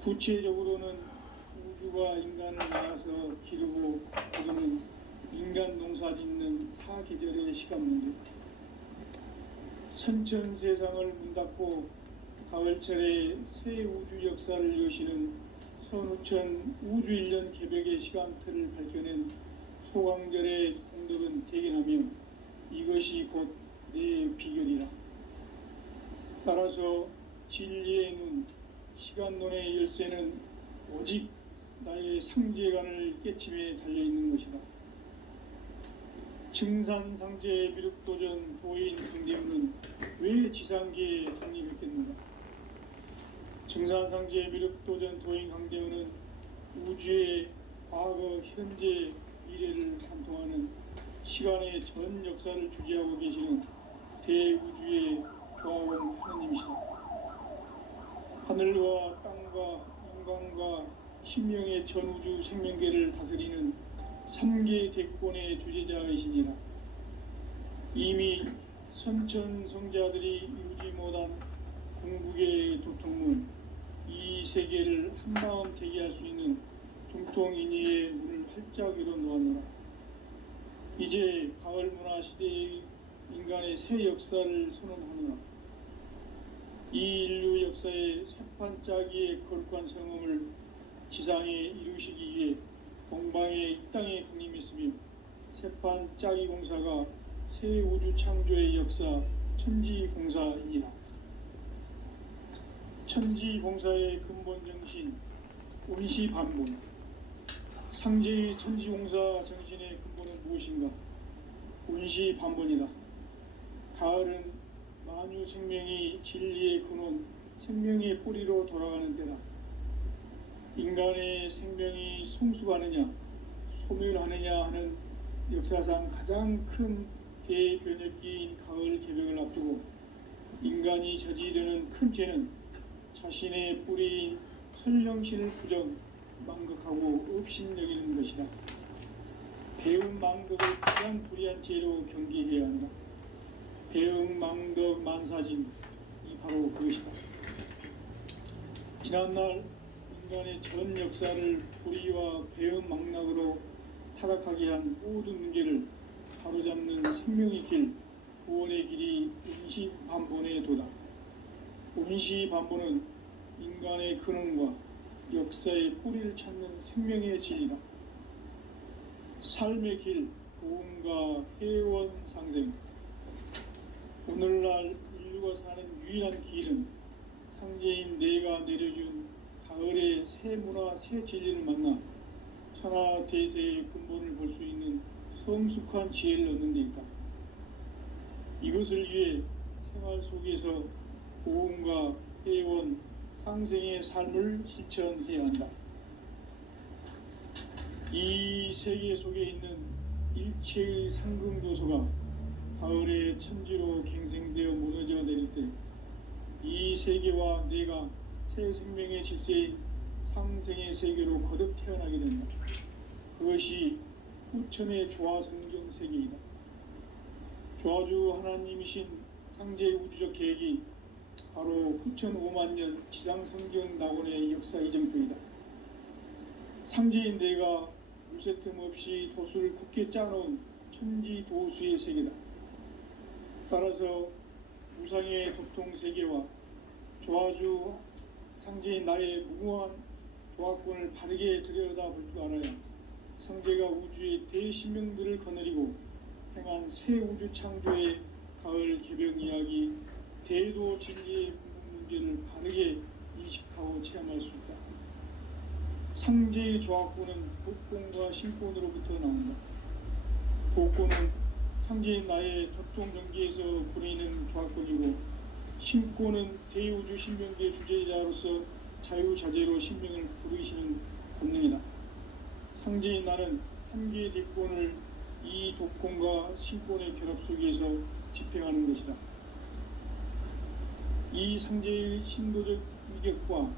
구체적으로는 우주가 인간을 낳아서 기르고 거두는 인간 농사 짓는 사계절의 시간 문제다. 선천 세상을 문 닫고 가을철에 새 우주 역사를 여시는 선우천 우주일년 개벽의 시간틀을 밝혀낸 소강절의 공덕은 대견하며 이것이 곧 내 비결이라. 따라서 진리의 눈, 시간론의 열쇠는 오직 나의 상제관을 깨침에 달려있는 것이다. 증산상제 미륵도전 도인 강대우는 왜 지상계에 독립했겠는가? 증산상제 미륵도전 도인 강대우는 우주의 과거, 현재, 미래를 관통하는 시간의 전 역사를 주재하고 계시는 대우주의 조화원 하느님이시다. 하늘과 땅과 인간과 신명의 전우주 생명계를 다스리는 3계 대권의 주재자이시니라. 이미 선천성자들이 이루지 못한 궁극의 도통문, 이 세계를 한마음 되게 할 수 있는 중통인의의 문을 활짝 열어놓았노라. 이제 가을 문화 시대의 인간의 새 역사를 선언하노라. 이 인류 역사의 새판짜기의 거룩한 성음을 지상에 이루시기 위해 동방의 이 땅에 강림했으며 새판짜기 공사가 새 우주 창조의 역사 천지공사이니라. 천지공사의 근본 정신 운시반본. 상제의 천지공사 정신의 근본은 무엇인가? 운시반본이다. 가을은 만유 생명이 진리의 근원, 생명의 뿌리로 돌아가는 때다. 인간의 생명이 성숙하느냐, 소멸하느냐 하는 역사상 가장 큰 대변혁기인 가을 개벽을 앞두고 인간이 저지르는 큰 죄는 자신의 뿌리인 설령신을 부정, 망극하고 업신여기는 것이다. 배움 망덕을 가장 불의한 죄로 경계해야 한다. 배움 망덕 만사진이 바로 그것이다. 지난날 인간의 전 역사를 불의와 배움 망락으로 타락하게 한 모든 문제를 바로잡는 생명의 길, 구원의 길이 운시반본의 도다. 운시반본은 인간의 근원과 역사의 뿌리를 찾는 생명의 진리다. 삶의 길, 고음과 회원 상생. 오늘날 인류가 사는 유일한 길은 상제인 내가 내려준 가을의 새 문화, 새 진리를 만나 천하 대세의 근본을 볼 수 있는 성숙한 지혜를 얻는 데 있다. 이것을 위해 생활 속에서 고음과 회원, 상생의 삶을 실천해야 한다. 이 세계 속에 있는 일체의 상승도소가 가을의 천지로 갱생되어 무너져 내릴 때 이 세계와 내가 새 생명의 질서인 상생의 세계로 거듭 태어나게 된다. 그것이 후천의 조화성경 세계이다. 조화주 하나님이신 상제의 우주적 계획이 바로 후천 5만년 지상성경 낙원의 역사 이정표이다. 상제인 내가 무쇠틈 없이 도수를 굳게 짜놓은 천지도수의 세계다. 따라서 무상의 도통세계와 조화주 상제인 나의 무궁한 조화권을 바르게 들여다볼 줄 알아야 상제가 우주의 대신명들을 거느리고 행한 새 우주 창조의 가을 개벽 이야기, 대도 진리의 문제를 바르게 인식하고 체험할 수 있다. 상제의 조화권은 복권과 신권으로부터 나온다. 복권은 상제인 나의 도통경계에서 부리는 조화권이고, 신권은 대우주 신명계 주제자로서 자유자재로 신명을 부르시는 본능이다. 상제인 나는 3개의 대권을 이 도권과 신권의 결합 속에서 집행하는 것이다. 이 상제의 신도적 위격과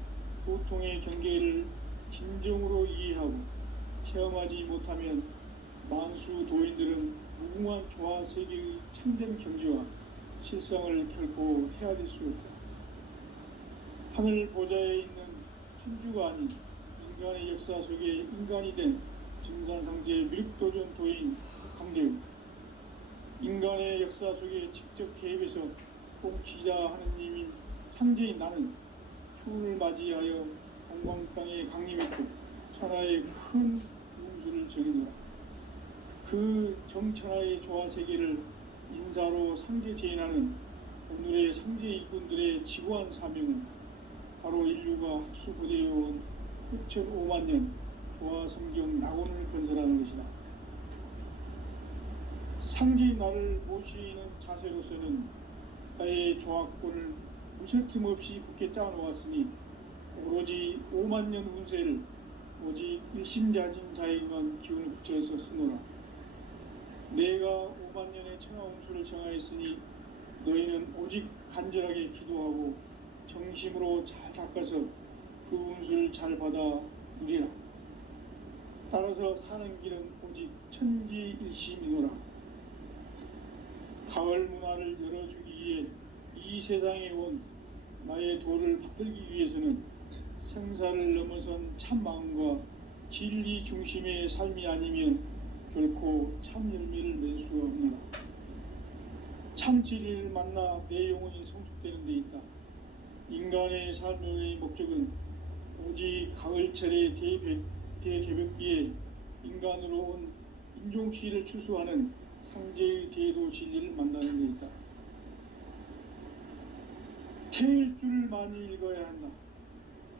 도통의 경계를 진정으로 이해하고 체험하지 못하면 만수 도인들은 무궁한 조화 세계의 참된 경지와 실상을 결코 헤아릴 수 없다. 하늘 보좌에 있는 천주가 아닌 인간의 역사 속에 인간이 된 증산상제 미륵도전 도인 강대우. 인간의 역사 속에 직접 개입해서 통치자 하느님인 상제인 나는 추운을 맞이하여 동방 땅에 강림했고 천하의 큰 운수를 정해놓아. 그 정천하의 조화 세계를 인사로 상제 제인하는 오늘의 상제 일꾼들의 지구한 사명은 바로 인류가 학수고대해온 흑천 5만 년 조화 성경 낙원을 건설하는 것이다. 상제의 나를 모시는 자세로서는 나의 조합권을 무설틈 없이 굳게 짜놓았으니 오로지 5만 년 운세를 오직 일심자진 자에게만 기운을 붙여서 쓰노라. 내가 5만 년의 천하운수를 정하였으니 너희는 오직 간절하게 기도하고 정심으로 잘 닦아서 그 운수를 잘 받아 누리라. 따라서 사는 길은 오직 천지일심이노라. 가을 문화를 열어주기 위해 이 세상에 온 나의 도를 붙들기 위해서는 생사를 넘어선 참 마음과 진리 중심의 삶이 아니면 결코 참 열매를 낼 수 없노라. 참 진리를 만나 내 영혼이 성숙되는 데 있다. 인간의 삶의 목적은 오직 가을철의 대개벽기에 인간으로 온 인종시를 추수하는 상제의 대도 진리를 만나는 데 있다. 태일주를 많이 읽어야 한다.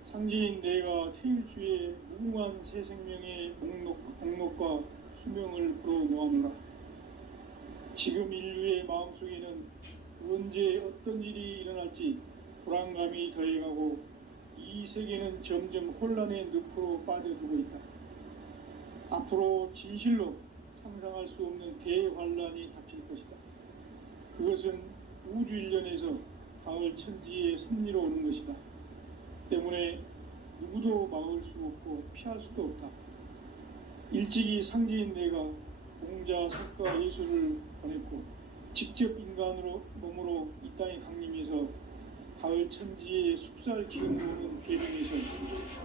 상제인 내가 태일주의 무궁한 새 생명의 목록과 수명을 불어놓아노라. 지금 인류의 마음속에는 언제 어떤 일이 일어날지 불안감이 더해가고 이 세계는 점점 혼란의 늪으로 빠져들고 있다. 앞으로 진실로 상상할 수 없는 대환란이 닥칠 것이다. 그것은 우주 일련에서 가을 천지의 섭리로 오는 것이다. 때문에 누구도 막을 수 없고 피할 수도 없다. 일찍이 상제인 내가 공자, 석가, 예수를 보냈고 직접 인간으로 몸으로 이 땅에 강림해서 가을 천지의 숲살 기운으로 오는 계명에서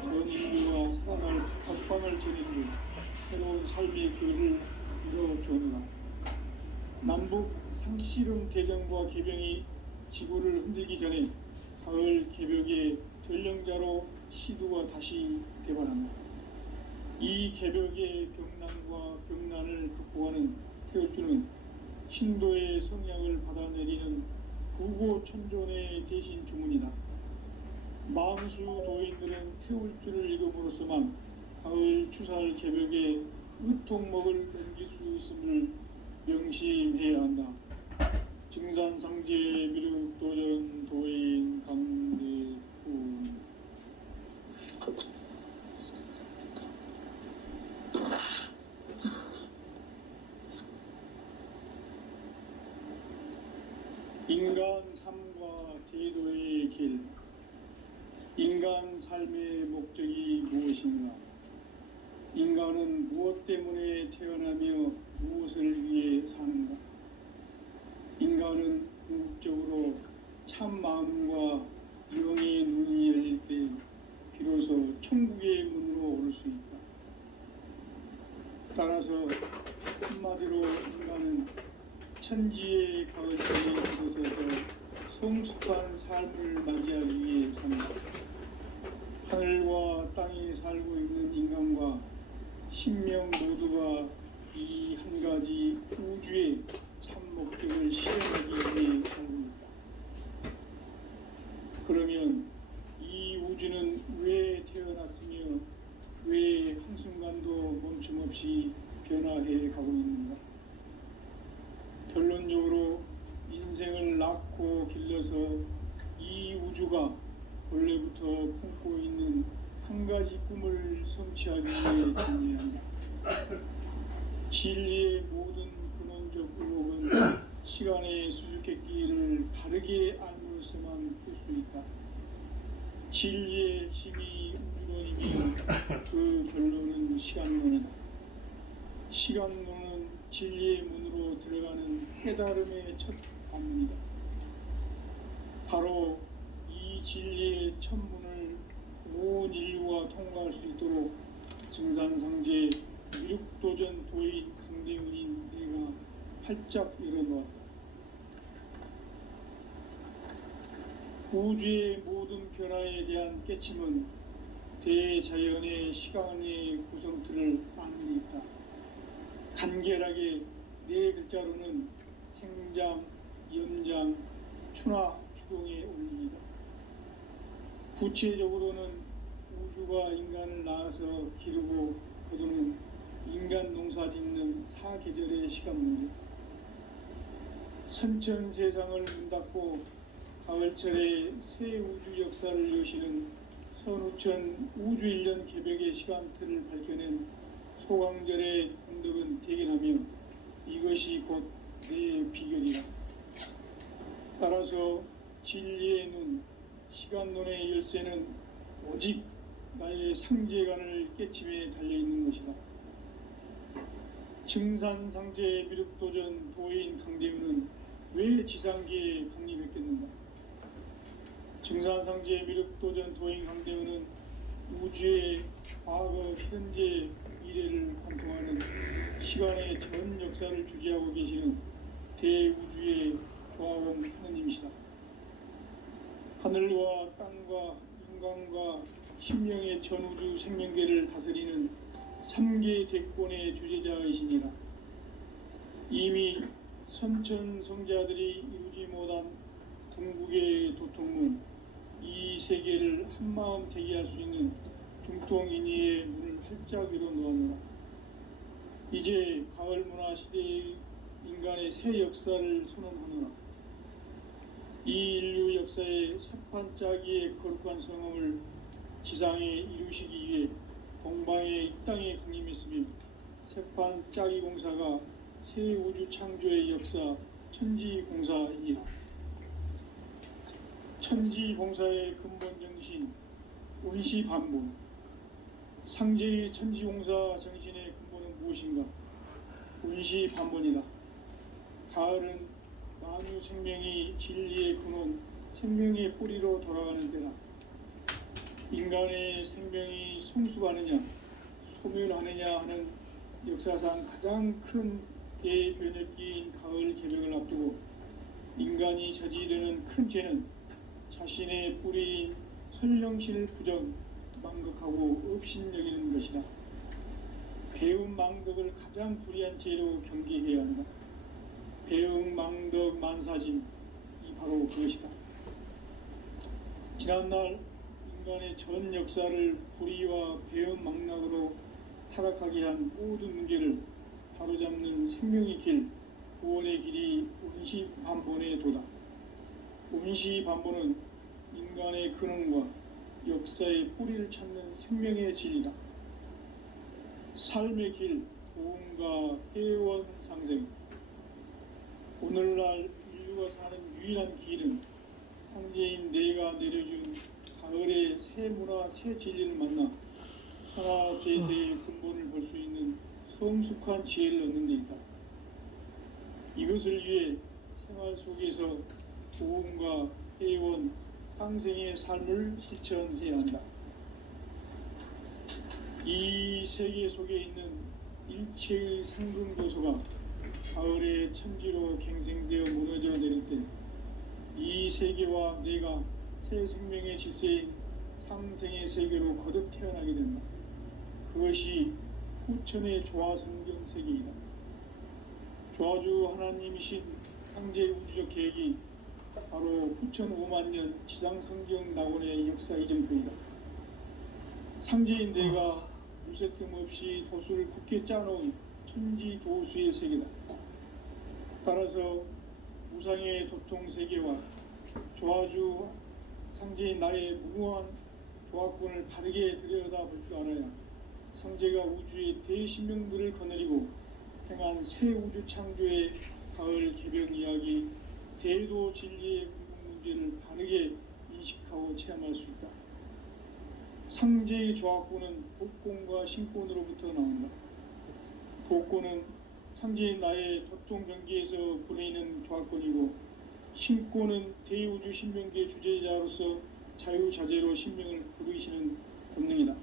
전 인류와 살아날 각방을 전해주고 새로운 삶의 길을 이뤄주노라. 남북 상씨름 대전과 개병이 지구를 흔들기 전에 가을 개벽의 전령자로 시두가 다시 되관한다. 이 개벽의 병난과 병난을 극복하는 태울주는 신도의 성향을 받아내리는 부고천존의 대신 주문이다. 망수 도인들은 태울주를 읽음으로써만 가을 추살 개벽의 의통목을 넘길 수 있음을 명심해야 한다. 증산상제 미륵도전 도인 강대훈. 인간 삶과 대도의 길. 인간 삶의 목적이 무엇인가? 인간은 무엇 때문에 태어나며 무엇을 위해 사는가? 인간은 궁극적으로 참 마음과 영의 눈이 열릴 때 비로소 천국의 문으로 오를 수 있다. 따라서 한마디로 인간은 천지의 가을철에 들어서서 성숙한 삶을 맞이하기 위해 산다. 하늘과 땅에 살고 있는 인간과 신명 모두가 이 한 가지 우주의 참 목적을 실현하기 위해 살고 있다. 그러면 이 우주는 왜 태어났으며 왜 한순간도 멈춤없이 변화해 가고 있는가? 결론적으로 인생을 낳고 길러서 이 우주가 원래부터 품고 있는 한 가지 꿈을 성취하기 위해 존재한다. 진리의 모든 근원적 의혹은 시간의 수수께끼를 바르게 알므로서만 풀 수 있다. 진리의 핵심이 우주론이면 그 결론은 시간론이다. 시간론은 진리의 문으로 들어가는 깨달음의 첫 관문이다. 바로 이 진리의 첫 문을 온 인류가 통과할 수 있도록 증산상제 미륵도전 도인 강대훈인 내가 활짝 열어놓았다. 우주의 모든 변화에 대한 깨침은 대자연의 시간의 구성틀을 아는 데 있다. 간결하게 네 글자로는 생장, 연장, 추나 추동에 올리다. 구체적으로는 우주가 인간을 낳아서 기르고 거두는 인간 농사 짓는 사계절의 시간 문제, 선천 세상을 문 닫고 가을철에 새 우주 역사를 여시는 선우천 우주일년 개벽의 시간틀을 밝혀낸 소강절의 공덕은 대견하며 이것이 곧 내 비결이다. 따라서 진리의 눈, 시간론의 열쇠는 오직 나의 상제관을 깨침에 달려있는 것이다. 증산상제 미륵도전 도인 강대우는 왜 지상계에 강림했겠는가? 증산상제 미륵도전 도인 강대우는 우주의 과거, 현재, 미래를 관통하는 시간의 전 역사를 주재하고 계시는 대우주의 조화원 하느님이시다. 하늘과 땅과 인간과 신명의 전우주 생명계를 다스리는 3계 대권의 주재자이시니라. 이미 선천성자들이 이루지 못한 궁극의 도통문, 이 세계를 한마음 대기할 수 있는 중통인의의 문을 활짝 열어 놓았노라. 이제 가을 문화 시대의 인간의 새 역사를 선언하노라. 이 인류 역사의 새판짜기의 거룩한 성함을 지상에 이루시기 위해 동방의 이 땅에 강림했으며 새판짜기 공사가 새 우주 창조의 역사 천지공사이니라. 천지공사의 근본 정신 운시반본, 상제의 천지공사 정신의 근본은 무엇인가? 운시반본이다. 가을은 만유 생명이 진리의 근원, 생명의 뿌리로 돌아가는 때다. 인간의 생명이 성숙하느냐, 소멸하느냐 하는 역사상 가장 큰 대변혁기인 가을 개벽을 앞두고 인간이 저지르는 큰 죄는 자신의 뿌리인 선령신을 부정, 망극하고 업신여기는 것이다. 배움 망덕을 가장 불의한 죄로 경계해야 한다. 배움 망덕 만사짐이 바로 그것이다. 지난날 인간의 전 역사를 불의와 배움 망락으로 타락하게 한 모든 문제를 바로잡는 생명의 길, 구원의 길이 운시반본의 도다. 운시반본은 인간의 근원과 역사의 뿌리를 찾는 생명의 진리다. 삶의 길, 도움과 회원 상생. 오늘날 인류가 사는 유일한 길은 상제인 내가 내려준 가을의 새 문화, 새 진리를 만나 천하 제세의 근본을 볼 수 있는 성숙한 지혜를 얻는 데 있다. 이것을 위해 생활 속에서 도움과 회원, 상생의 삶을 실천해야 한다. 이 세계 속에 있는 일체의 상근고소가 가을의 천지로 갱생되어 무너져 내릴 때 이 세계와 내가 새 생명의 질서인 상생의 세계로 거듭 태어나게 된다. 그것이 후천의 조화성경 세계이다. 조화주 하나님이신 상제 우주적 계획이 바로 후천 5만년 지상성경 낙원의 역사 이정표이다. 상제인 내가 무쇠틈 없이 도수를 굳게 짜놓은 천지 도수의 세계다. 따라서 무상의 도통 세계와 조화주 상제인 나의 무궁한 조화권을 바르게 들여다볼 줄 알아야 상제가 우주의 대신명들을 거느리고 행한 새 우주 창조의 가을 개벽 이야기, 대도 진리의 궁극 문제를 바르게 인식하고 체험할 수 있다. 상제의 조화권은 복권과 신권으로부터 나온다. 복권은 상제인 나의 도통 경계에서 보내는 조화권이고, 신권은 대우주 신명계 주제자로서 자유자재로 신명을 부르시는 본능이다.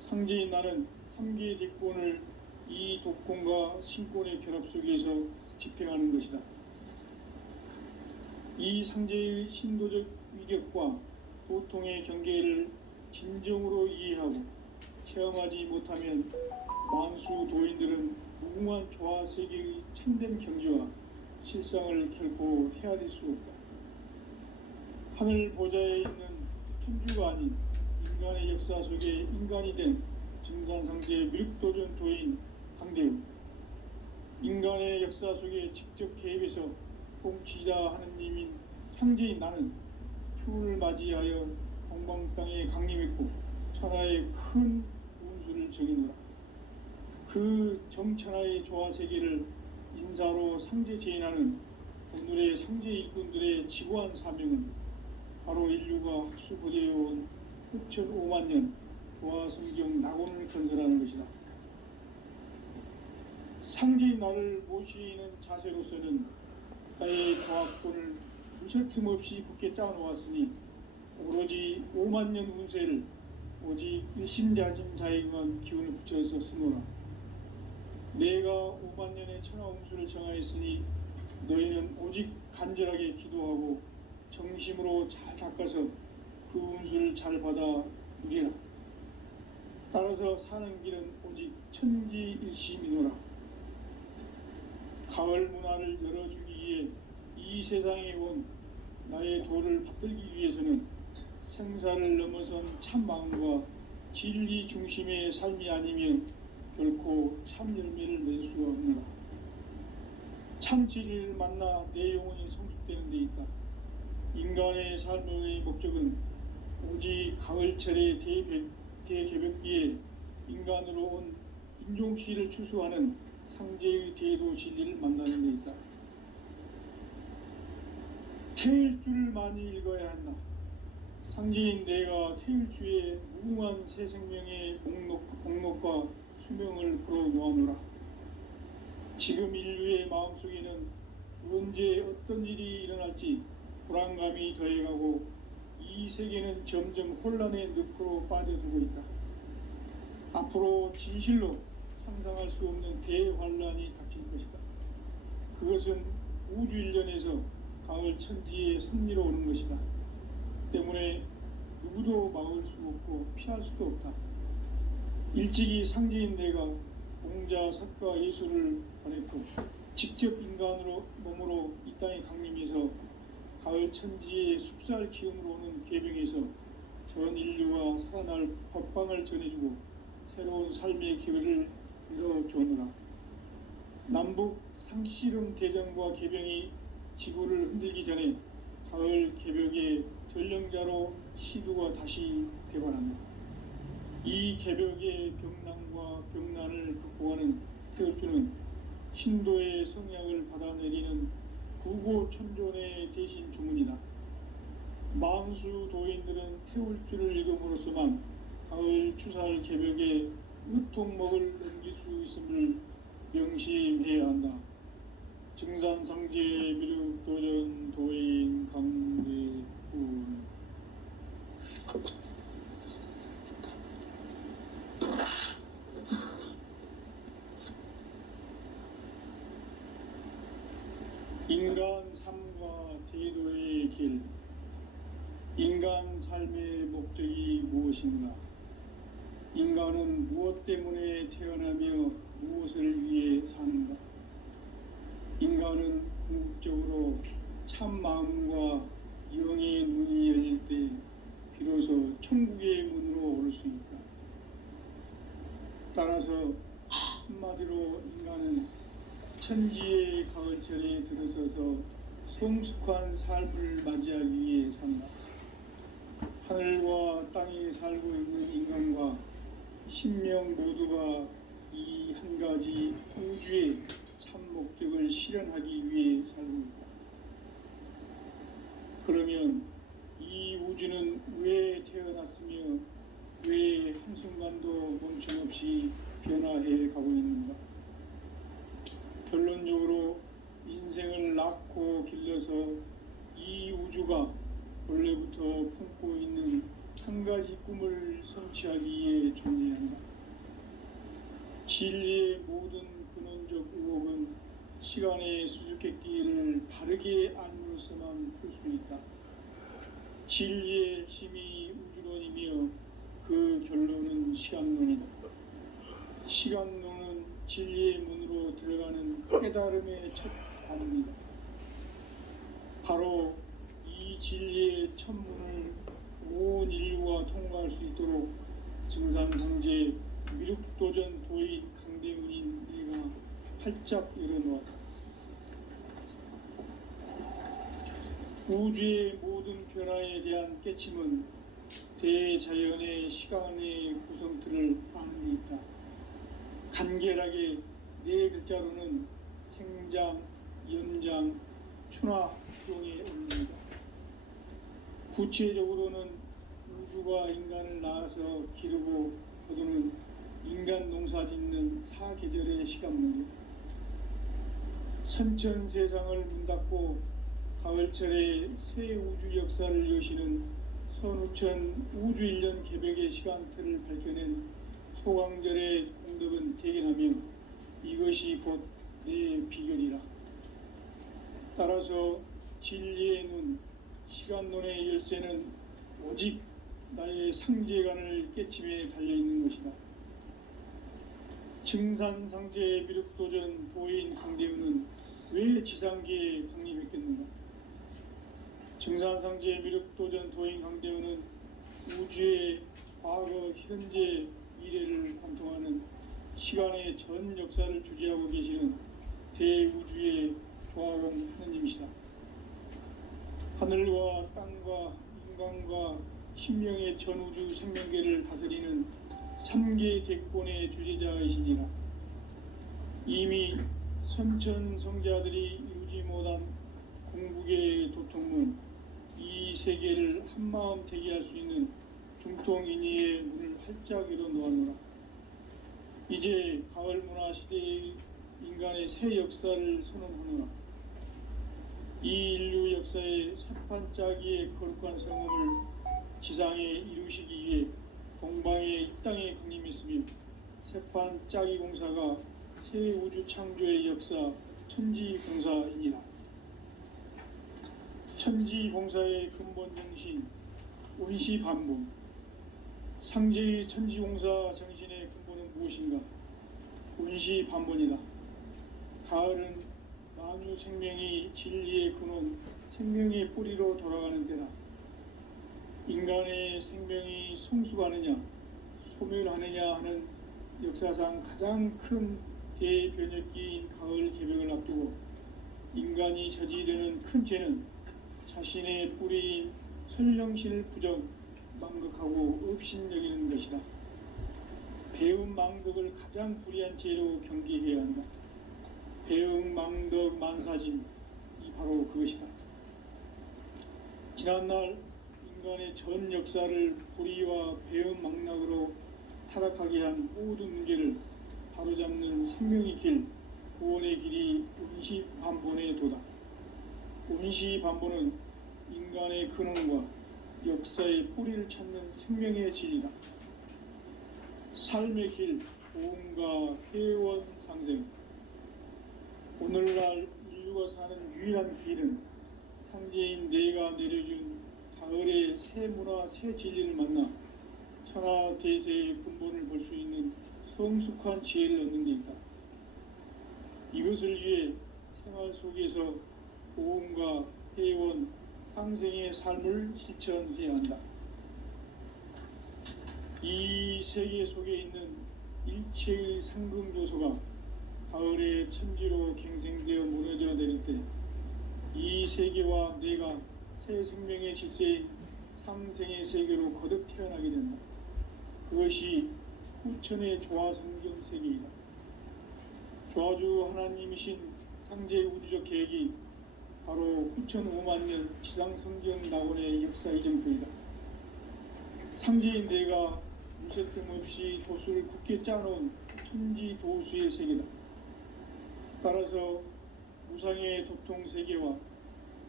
상제인 나는 3개의 대권을 이 독권과 신권의 결합 속에서 집행하는 것이다. 이 상제의 신도적 위격과 도통의 경계를 진정으로 이해하고 체험하지 못하면 만수 도인들은 무궁한 조화 세계의 참된 경지와 실상을 결코 헤아릴 수 없다. 하늘 보좌에 있는 천주가 아닌 인간의 역사 속에 인간이 된 증산상제 미륵도전 도인 강대우, 인간의 역사 속에 직접 개입해서 통치자 하느님인 상제인 나는 추운을 맞이하여 동방 땅에 강림했고 천하의 큰 운수를 정이노라. 그 정천하의 조화 세계를 인사로 상제 제인하는 오늘의 상제 일꾼들의 지고한 사명은 바로 인류가 학수부대해온 6,5만 년 조화 성경 낙원을 건설하는 것이다. 상제인 나를 모시는 자세로서는 나의 조합권을 무설틈 없이 굳게 짜놓았으니 오로지 5만 년 운세를 오직 일심자진 자에게만 기운을 붙여서 쓰노라. 내가 5만 년의 천하 운수를 정하였으니 너희는 오직 간절하게 기도하고 정심으로 잘 닦아서 그 운수를 잘 받아 누리라. 따라서 사는 길은 오직 천지일심이노라. 가을 문화를 열어주기 위해 이 세상에 온 나의 도를 붙들기 위해서는 생사를 넘어선 참 마음과 진리 중심의 삶이 아니면 결코 참 열매를 낼 수가 없노라. 참 진리를 만나 내 영혼이 성숙되는 데 있다. 인간의 삶의 목적은 오직 가을철의 대개벽기에 인간으로 온 인종시를 추수하는 상제의 대도 진리를 만나는 데 있다. 태일주를 많이 읽어야 한다. 상제인 내가 태일주의 무궁한 새 생명의 목록과 수명을 풀어놓아노라. 지금 인류의 마음속에는 언제 어떤 일이 일어날지 불안감이 더해가고 이 세계는 점점 혼란의 늪으로 빠져들고 있다. 앞으로 진실로 상상할 수 없는 대환란이 닥칠 것이다. 그것은 우주 일련에서 가을 천지의 섭리로 오는 것이다. 때문에 누구도 막을 수 없고 피할 수도 없다. 일찍이 상제인 내가 공자, 석가, 예수를 보냈고 직접 인간으로 몸으로 이 땅에 강림해서 가을 천지의 숲살 기운으로 오는 계병에서 전 인류가 살아날 법방을 전해주고 새로운 삶의 기회를 열어주느라. 남북 상씨름 대전과 계병이 지구를 흔들기 전에 가을 개벽의 전령자로 시두가 다시 대발한다. 이 개벽의 병난과 병난을 극복하는 태울주는 신도의 성향을 받아내리는 구고천존의 대신 주문이다. 망수 도인들은 태울주를 읽음으로써만 가을 추살 개벽의 으통목을 넘길 수 있음을 명심해야 한다. 증산상제 미륵도전 도인 강대훈. 인간 삶과 제도의 길. 인간 삶의 목적이 무엇인가? 인간은 무엇 때문에 태어나며 무엇을 위해 사는가? 인간은 궁극적으로 참 마음과 영의 눈이 열릴 때 비로소 천국의 문으로 오를 수 있다. 따라서 한마디로 인간은 천지의 가을철에 들어서서 성숙한 삶을 맞이하기 위해 산다. 하늘과 땅에 살고 있는 인간과 신명 모두가 이 한 가지 우주의 참 목적을 실현하기 위해 살고 있다. 그러면 이 우주는 왜 태어났으며 왜 한순간도 멈춤없이 변화해 가고 있는가? 결론적으로 인생을 낳고 길러서 이 우주가 원래부터 품고 있는 한 가지 꿈을 성취하기 위해 존재한다. 진리의 모든 근원적 의혹은 시간의 수수께끼를 바르게 알므로서만 풀 수 있다. 진리의 힘이 우주론이며 그 결론은 시간론이다. 시간론은 진리의 문으로 들어가는 깨달음의 첫 단입니다. 바로 이 진리의 천문을 온 인류가 통과할 수 있도록 증산상제 미륵도전 도인 강대문인 내가 활짝 열어놓았다. 우주의 모든 변화에 대한 깨침은 대자연의 시간의 구성틀을 아는 데 있다. 간결하게 네 글자로는 생장, 연장, 추나 주동에 올립니다. 구체적으로는 우주가 인간을 낳아서 기르고 거두는 인간 농사 짓는 사계절의 시간문제, 선천 세상을 문 닫고 가을철에 새 우주 역사를 여시는 선우천 우주 1년 개벽의 시간틀을 밝혀낸 소강절의 공덕은 대견하며 이것이 곧 내 비결이라. 따라서 진리의 눈, 시간론의 열쇠는 오직 나의 상제관을 깨침에 달려있는 것이다. 증산상제 미륵도전 도인 강대훈은 왜 지상계에 강림했겠는가? 증산상제 미륵도전 도인 강대훈은 우주의 과거, 현재, 미래를 관통하는 시간의 전 역사를 주재하고 계시는 대우주의 조화공 하느님이시다. 하늘과 땅과 인간과 신명의 전우주 생명계를 다스리는 3계 대권의 주재자이시니라. 이미 선천성자들이 이루지 못한 궁극의 도통문, 이 세계를 한마음 대기할 수 있는 중통인의의 문을 활짝 열어놓았노라. 이제 가을 문화 시대의 인간의 새 역사를 선언하노라. 이 인류 역사의 새판짜기의 거룩한 성음을 지상에 이루시기 위해 동방의 이 땅에 강림했으며 새판짜기 공사가 새 우주 창조의 역사 천지공사이니라. 천지공사의 근본 정신 운시반복, 상제의 천지공사 정신의 근본은 무엇인가? 운시반본이다. 가을은 만유 생명이 진리의 근원, 생명의 뿌리로 돌아가는 때다. 인간의 생명이 성숙하느냐, 소멸하느냐 하는 역사상 가장 큰 대변혁기인 가을 개벽을 앞두고 인간이 저지르는 큰 죄는 자신의 뿌리인 설령신을 부정, 망극하고 업신여기는 것이다. 배움 망덕을 가장 불의한 죄로 경계해야 한다. 배움 망덕 만사진, 이 바로 그것이다. 지난날 인간의 전 역사를 불의와 배움 망락으로 타락하게 한 모든 문제를 바로잡는 생명의 길, 구원의 길이 운시반본의 도다. 운시반본은 인간의 근원과 역사의 뿌리를 찾는 생명의 진리다. 삶의 길, 보험과 회원 상생. 오늘날 인류가 사는 유일한 길은 상제인 내가 내려준 가을의 새 문화, 새 진리를 만나 천하 대세의 근본을 볼 수 있는 성숙한 지혜를 얻는 데 있다. 이것을 위해 생활 속에서 보험과 회원, 상생의 삶을 실천해야 한다. 이 세계 속에 있는 일체의 상금 요소가 가을의 천지로 갱생되어 무너져 내릴 때 이 세계와 내가 새 생명의 질서인 상생의 세계로 거듭 태어나게 된다. 그것이 후천의 조화성경 세계이다. 조화주 하나님이신 상제 우주적 계획이 바로 후천 5만년 지상성경 낙원의 역사 이정표이다. 상제인 내가 무쇠틈 없이 도수를 굳게 짜놓은 천지 도수의 세계다. 따라서 무상의 도통 세계와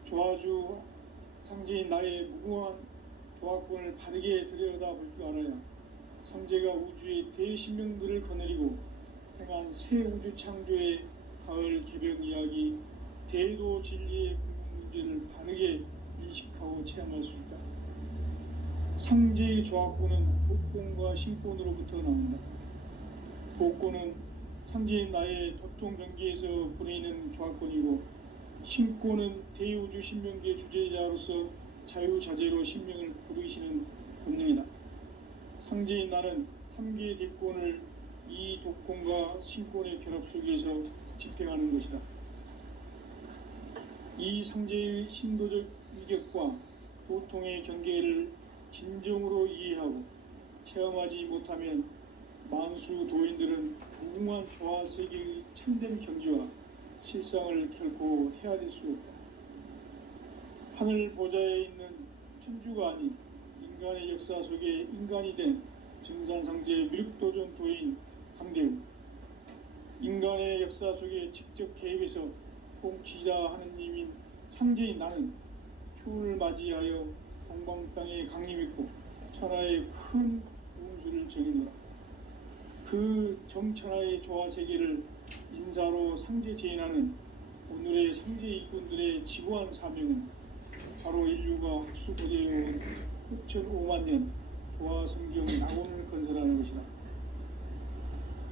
조화주 상제인 나의 무궁한 조화권을 바르게 들여다볼 줄 알아야 상제가 우주의 대신명들을 거느리고 행한 새 우주 창조의 가을 개벽 이야기, 대도 진리의 문제를 바르게 인식하고 체험할 수 있다. 상제의 조화권은 복권과 신권으로부터 나온다. 복권은 상제인 나의 도통 경계에서 보내는 조화권이고, 신권은 대우주 신명계 주제자로서 자유자재로 신명을 부르시는 본능이다. 상제인 나는 3개 대권을 이 독권과 신권의 결합 속에서 집행하는 것이다. 이 상제의 신도적 위격과 도통의 경계를 진정으로 이해하고 체험하지 못하면 만수 도인들은 무궁한 조화 세계의 참된 경지와 실상을 결코 헤아릴 수 없다. 하늘 보좌에 있는 천주가 아닌 인간의 역사 속에 인간이 된 증산상제 밀육도전 도인 강대우, 인간의 역사 속에 직접 개입해서 통치자 하느님인 상제인 나는 추운을 맞이하여 동방 땅에 강림했고 천하의 큰 운수를 정해노라. 그 정천하의 조화세계를 인사로 상제 제인하는 오늘의 상제 일꾼들의 지고한 사명은 바로 인류가 학수고대해온 6,500만 년 조화성경 낙원을 건설하는 것이다.